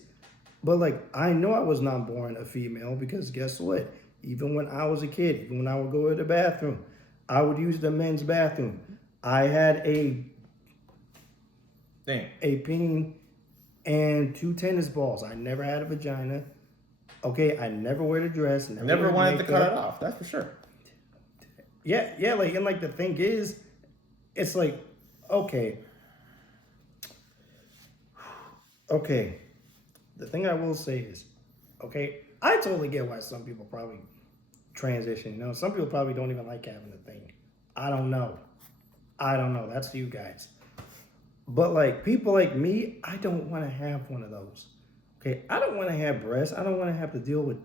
but like I know I was not born a female because guess what? Even when I was a kid, even when I would go to the bathroom, I would use the men's bathroom. I had a peen and 2 tennis balls. I never had a vagina. Okay, I never wear a dress. Never wanted to cut it off. That's for sure. Yeah, like and like the thing is, it's like, okay. The thing I will say is, okay, I totally get why some people probably transition. You know, some people probably don't even like having a thing. I don't know. That's you guys. But like people like me, I don't want to have one of those. Okay, I don't want to have breasts. I don't want to have to deal with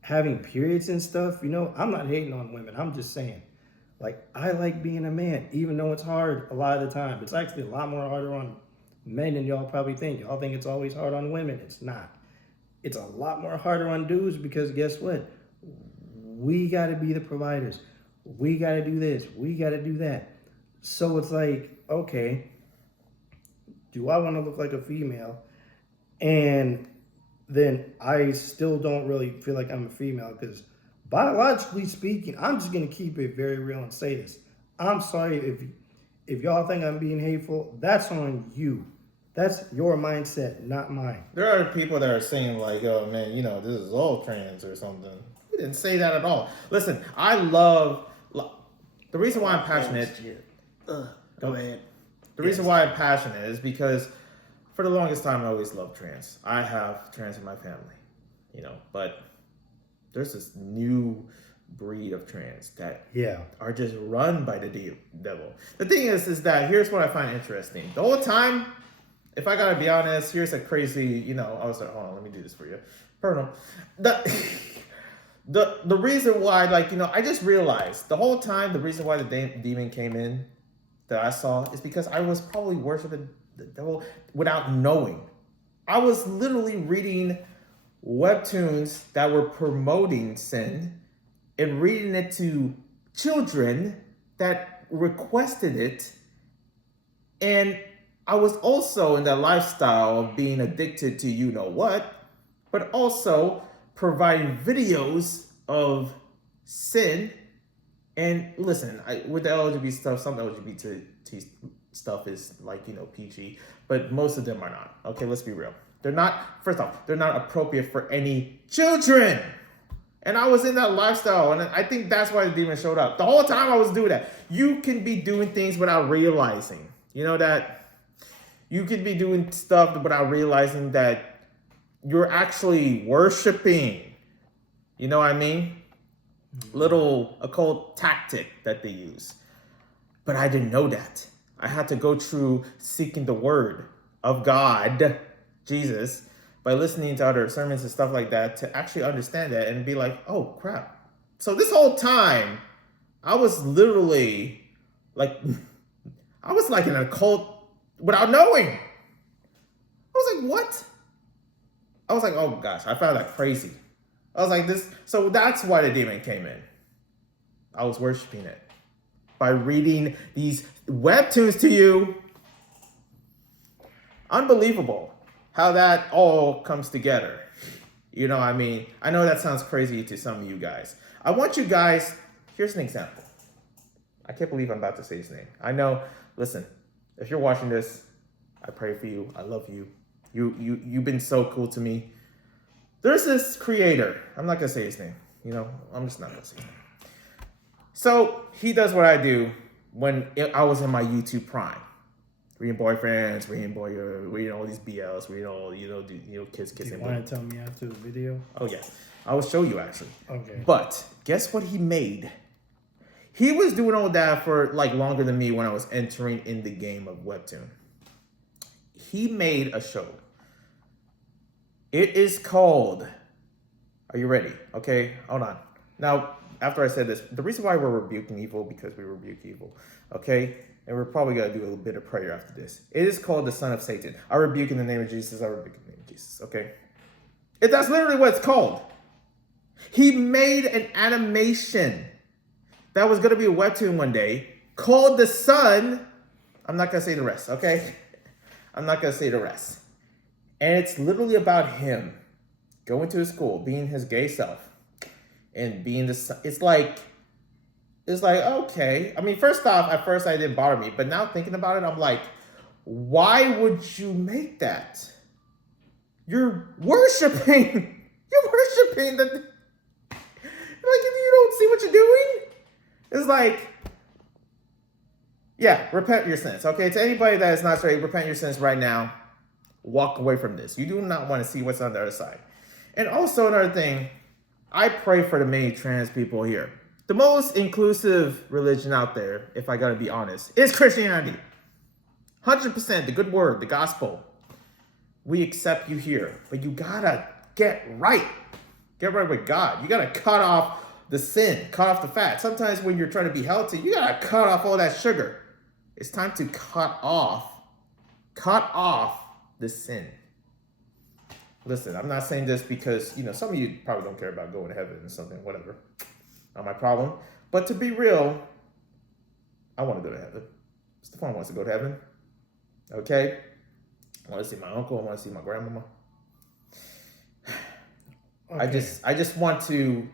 having periods and stuff. You know, I'm not hating on women. I'm just saying, like, I like being a man, even though it's hard a lot of the time. It's actually a lot more harder on men than y'all probably think. Y'all think it's always hard on women. It's not. It's a lot more harder on dudes because guess what? We got to be the providers. We got to do this. We got to do that. So it's like, okay, do I want to look like a female? And then I still don't really feel like I'm a female because biologically speaking, I'm just going to keep it very real and say this. I'm sorry if y'all think I'm being hateful, that's on you. That's your mindset, not mine. There are people that are saying like, oh man, you know, this is all trans or something. We didn't say that at all. Listen, I love the reason why I'm passionate. Go ahead. The reason why I'm passionate is because for the longest time I always loved trans. I have trans in my family, you know, but there's this new breed of trans that are just run by the devil. The thing is that here's what I find interesting. The whole time, if I gotta be honest, here's a crazy, you know, I was like, hold on, let me do this for you. Pardon. The reason why, like, you know, I just realized the whole time the reason why the demon came in that I saw is because I was probably worshiping the devil without knowing. I was literally reading webtoons that were promoting sin and reading it to children that requested it. And I was also in that lifestyle of being addicted to you know what, but also providing videos of sin. And listen, with the LGBT stuff, some LGBT stuff is like, you know, PG, but most of them are not. Okay, let's be real. They're not, first off, they're not appropriate for any children. And I was in that lifestyle, and I think that's why the demon showed up. The whole time I was doing that. You can be doing things without realizing. You know that? You could be doing stuff without realizing that you're actually worshiping. You know what I mean? Little occult tactic that they use. But I didn't know that. I had to go through seeking the word of God, Jesus, by listening to other sermons and stuff like that to actually understand that and be like, oh crap. So this whole time, I was literally like, I was like in a cult without knowing. I was like, what? I was like, oh gosh, I found that crazy. I was like, this, so that's why the demon came in. I was worshiping it by reading these webtoons to you. Unbelievable how that all comes together. You know what I mean? I know that sounds crazy to some of you guys. I want you guys, here's an example. I can't believe I'm about to say his name. I know, listen, if you're watching this, I pray for you. I love you. You've been so cool to me. There's this creator. I'm not going to say his name. You know, I'm just not going to say his name. So he does what I do when I was in my YouTube prime. Reading boyfriends, reading all these BLs, reading all, kids kissing. Do you want to tell me after the video? Oh, yeah. I will show you, actually. Okay. But guess what he made? He was doing all that for, like, longer than me when I was entering in the game of Webtoon. He made a show. It is called... Are you ready? Okay, hold on. Now, after I said this, the reason why we're rebuking evil, because we rebuke evil, okay? And we're probably going to do a little bit of prayer after this. It is called the Son of Satan. I rebuke in the name of Jesus. I rebuke in the name of Jesus, okay? That's literally what it's called. He made an animation that was going to be a webtoon one day called The Son. I'm not going to say the rest, okay? I'm not going to say the rest. And it's literally about him going to his school, being his gay self, and being the son. It's like, okay. I mean, first off, at first it didn't bother me, but now thinking about it, I'm like, why would you make that? You're worshiping. You're worshiping the. Like, you don't see what you're doing? It's like, yeah, repent your sins. Okay, to anybody that is not straight, repent your sins right now. Walk away from this. You do not want to see what's on the other side. And also another thing, I pray for the many trans people here. The most inclusive religion out there, if I gotta be honest, is Christianity. 100%, the good word, the gospel. We accept you here, but you gotta get right. Get right with God. You gotta cut off the sin, cut off the fat. Sometimes when you're trying to be healthy, you gotta cut off all that sugar. It's time to cut off the sin. Listen, I'm not saying this because, some of you probably don't care about going to heaven or something, whatever. Not my problem. But to be real, I want to go to heaven. Stefan wants to go to heaven. Okay? I want to see my uncle. I want to see my grandmama. Okay. I just want to,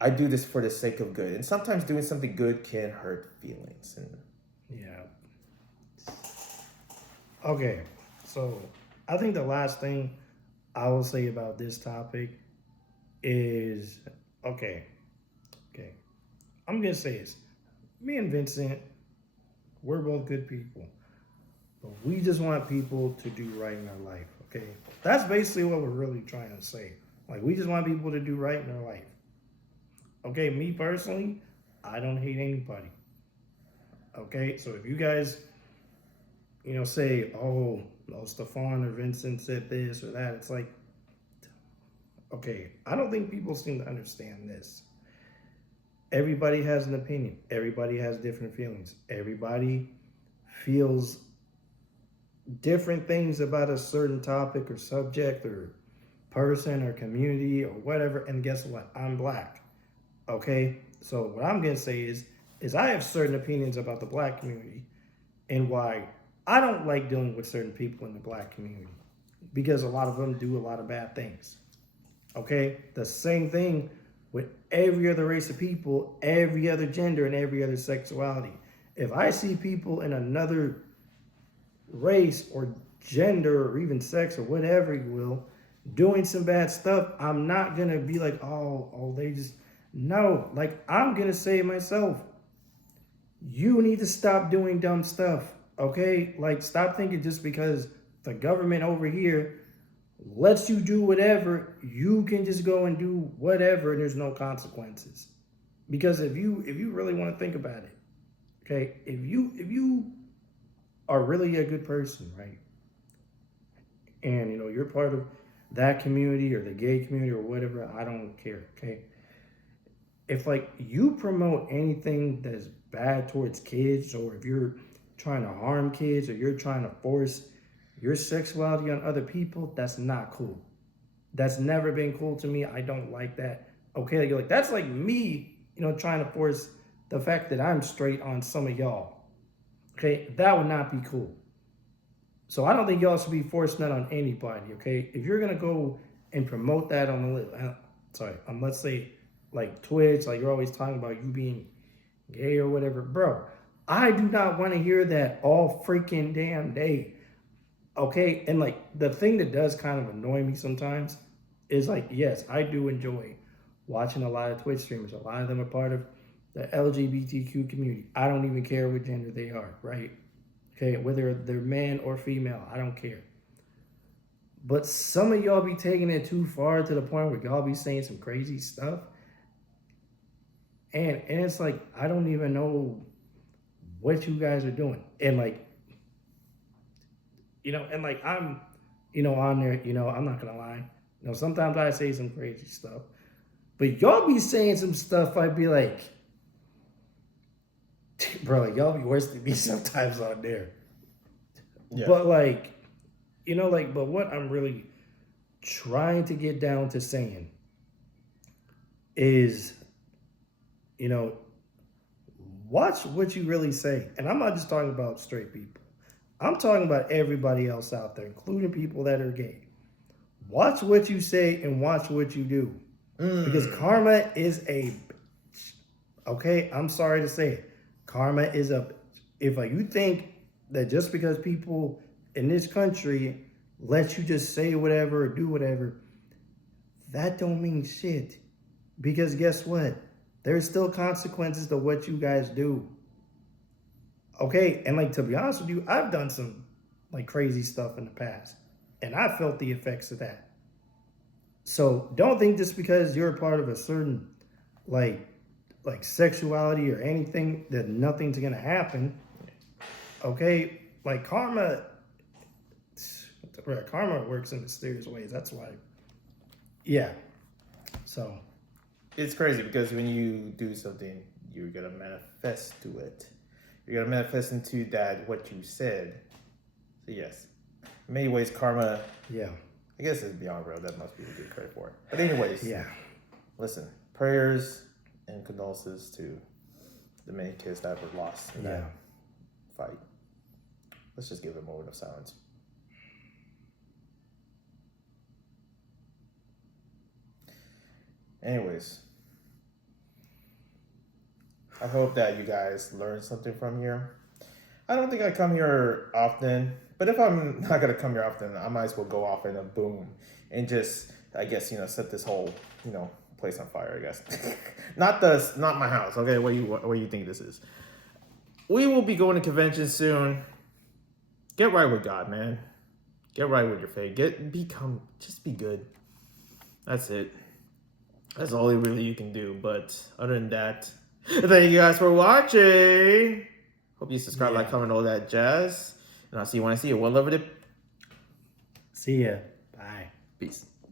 I do this for the sake of good. And sometimes doing something good can hurt feelings. Yeah. Okay. So I think the last thing I will say about this topic is, okay. I'm going to say this. Me and Vincent, we're both good people. But we just want people to do right in their life, okay? That's basically what we're really trying to say. Like, we just want people to do right in their life. Okay, me personally, I don't hate anybody. Okay, so if you guys, say, oh, Stefan or Vincent said this or that, it's like, okay, I don't think people seem to understand this. Everybody has an opinion. Everybody has different feelings. Everybody feels different things about a certain topic or subject or person or community or whatever. And guess what? I'm black. Okay? So what I'm going to say is I have certain opinions about the black community and why I don't like dealing with certain people in the black community because a lot of them do a lot of bad things. Okay? The same thing with every other race of people, every other gender, and every other sexuality. If I see people in another race or gender or even sex or whatever you will, doing some bad stuff, I'm not gonna be like, oh, they just no. Like I'm gonna say it myself. You need to stop doing dumb stuff, okay? Like stop thinking just because the government over here lets you do whatever, you can just go and do whatever and there's no consequences. Because if you really want to think about it, okay, if you are really a good person, right? And you're part of that community or the gay community or whatever, I don't care, okay? If like you promote anything that's bad towards kids, or if you're trying to harm kids, or you're trying to force your sexuality on other people, that's not cool. That's never been cool to me. I don't like that. Okay, you're like that's like me, trying to force the fact that I'm straight on some of y'all. Okay, that would not be cool. So I don't think y'all should be forcing that on anybody. Okay, if you're gonna go and promote that on let's say like Twitch, like you're always talking about you being gay or whatever, bro. I do not want to hear that all freaking damn day. Okay, and like the thing that does kind of annoy me sometimes is like, yes, I do enjoy watching a lot of Twitch streamers. A lot of them are part of the LGBTQ community. I don't even care what gender they are, right? Okay, whether they're man or female, I don't care. But some of y'all be taking it too far to the point where y'all be saying some crazy stuff. And it's like, I don't even know what you guys are doing. And like, and like I'm, on there, I'm not gonna lie. Sometimes I say some crazy stuff. But y'all be saying some stuff, I'd be like, bro, like, y'all be worse than me sometimes on there. Yeah. But like, but what I'm really trying to get down to saying is, watch what you really say. And I'm not just talking about straight people. I'm talking about everybody else out there, including people that are gay. Watch what you say and watch what you do. Because karma is a bitch. Okay? I'm sorry to say it. Karma is a bitch. If you think that just because people in this country let you just say whatever or do whatever, that don't mean shit. Because guess what? There's still consequences to what you guys do. Okay, and like to be honest with you, I've done some like crazy stuff in the past, and I felt the effects of that. So don't think just because you're a part of a certain like sexuality or anything that nothing's gonna happen. Okay, like karma works in mysterious ways. That's why. Yeah. So it's crazy because when you do something, you're gonna manifest to it. You're gonna manifest into that what you said. So yes, in many ways, karma. Yeah. I guess it's beyond real. That must be a good credit for it. But anyways, yeah. Listen, prayers and condolences to the many kids that were lost in that fight. Let's just give a moment of silence. Anyways, I hope that you guys learned something from here. I don't think I come here often, but if I'm not gonna come here often, I might as well go off in a boom and just, I guess, set this whole, place on fire, I guess. not my house, okay? What do you think this is? We will be going to convention soon. Get right with God, man. Get right with your faith. Just be good. That's it. That's all really you can do. But other than that, thank you guys for watching. Hope you subscribe, like, comment, all that jazz. And I'll see you when I see you. One love it. See ya. Bye. Peace.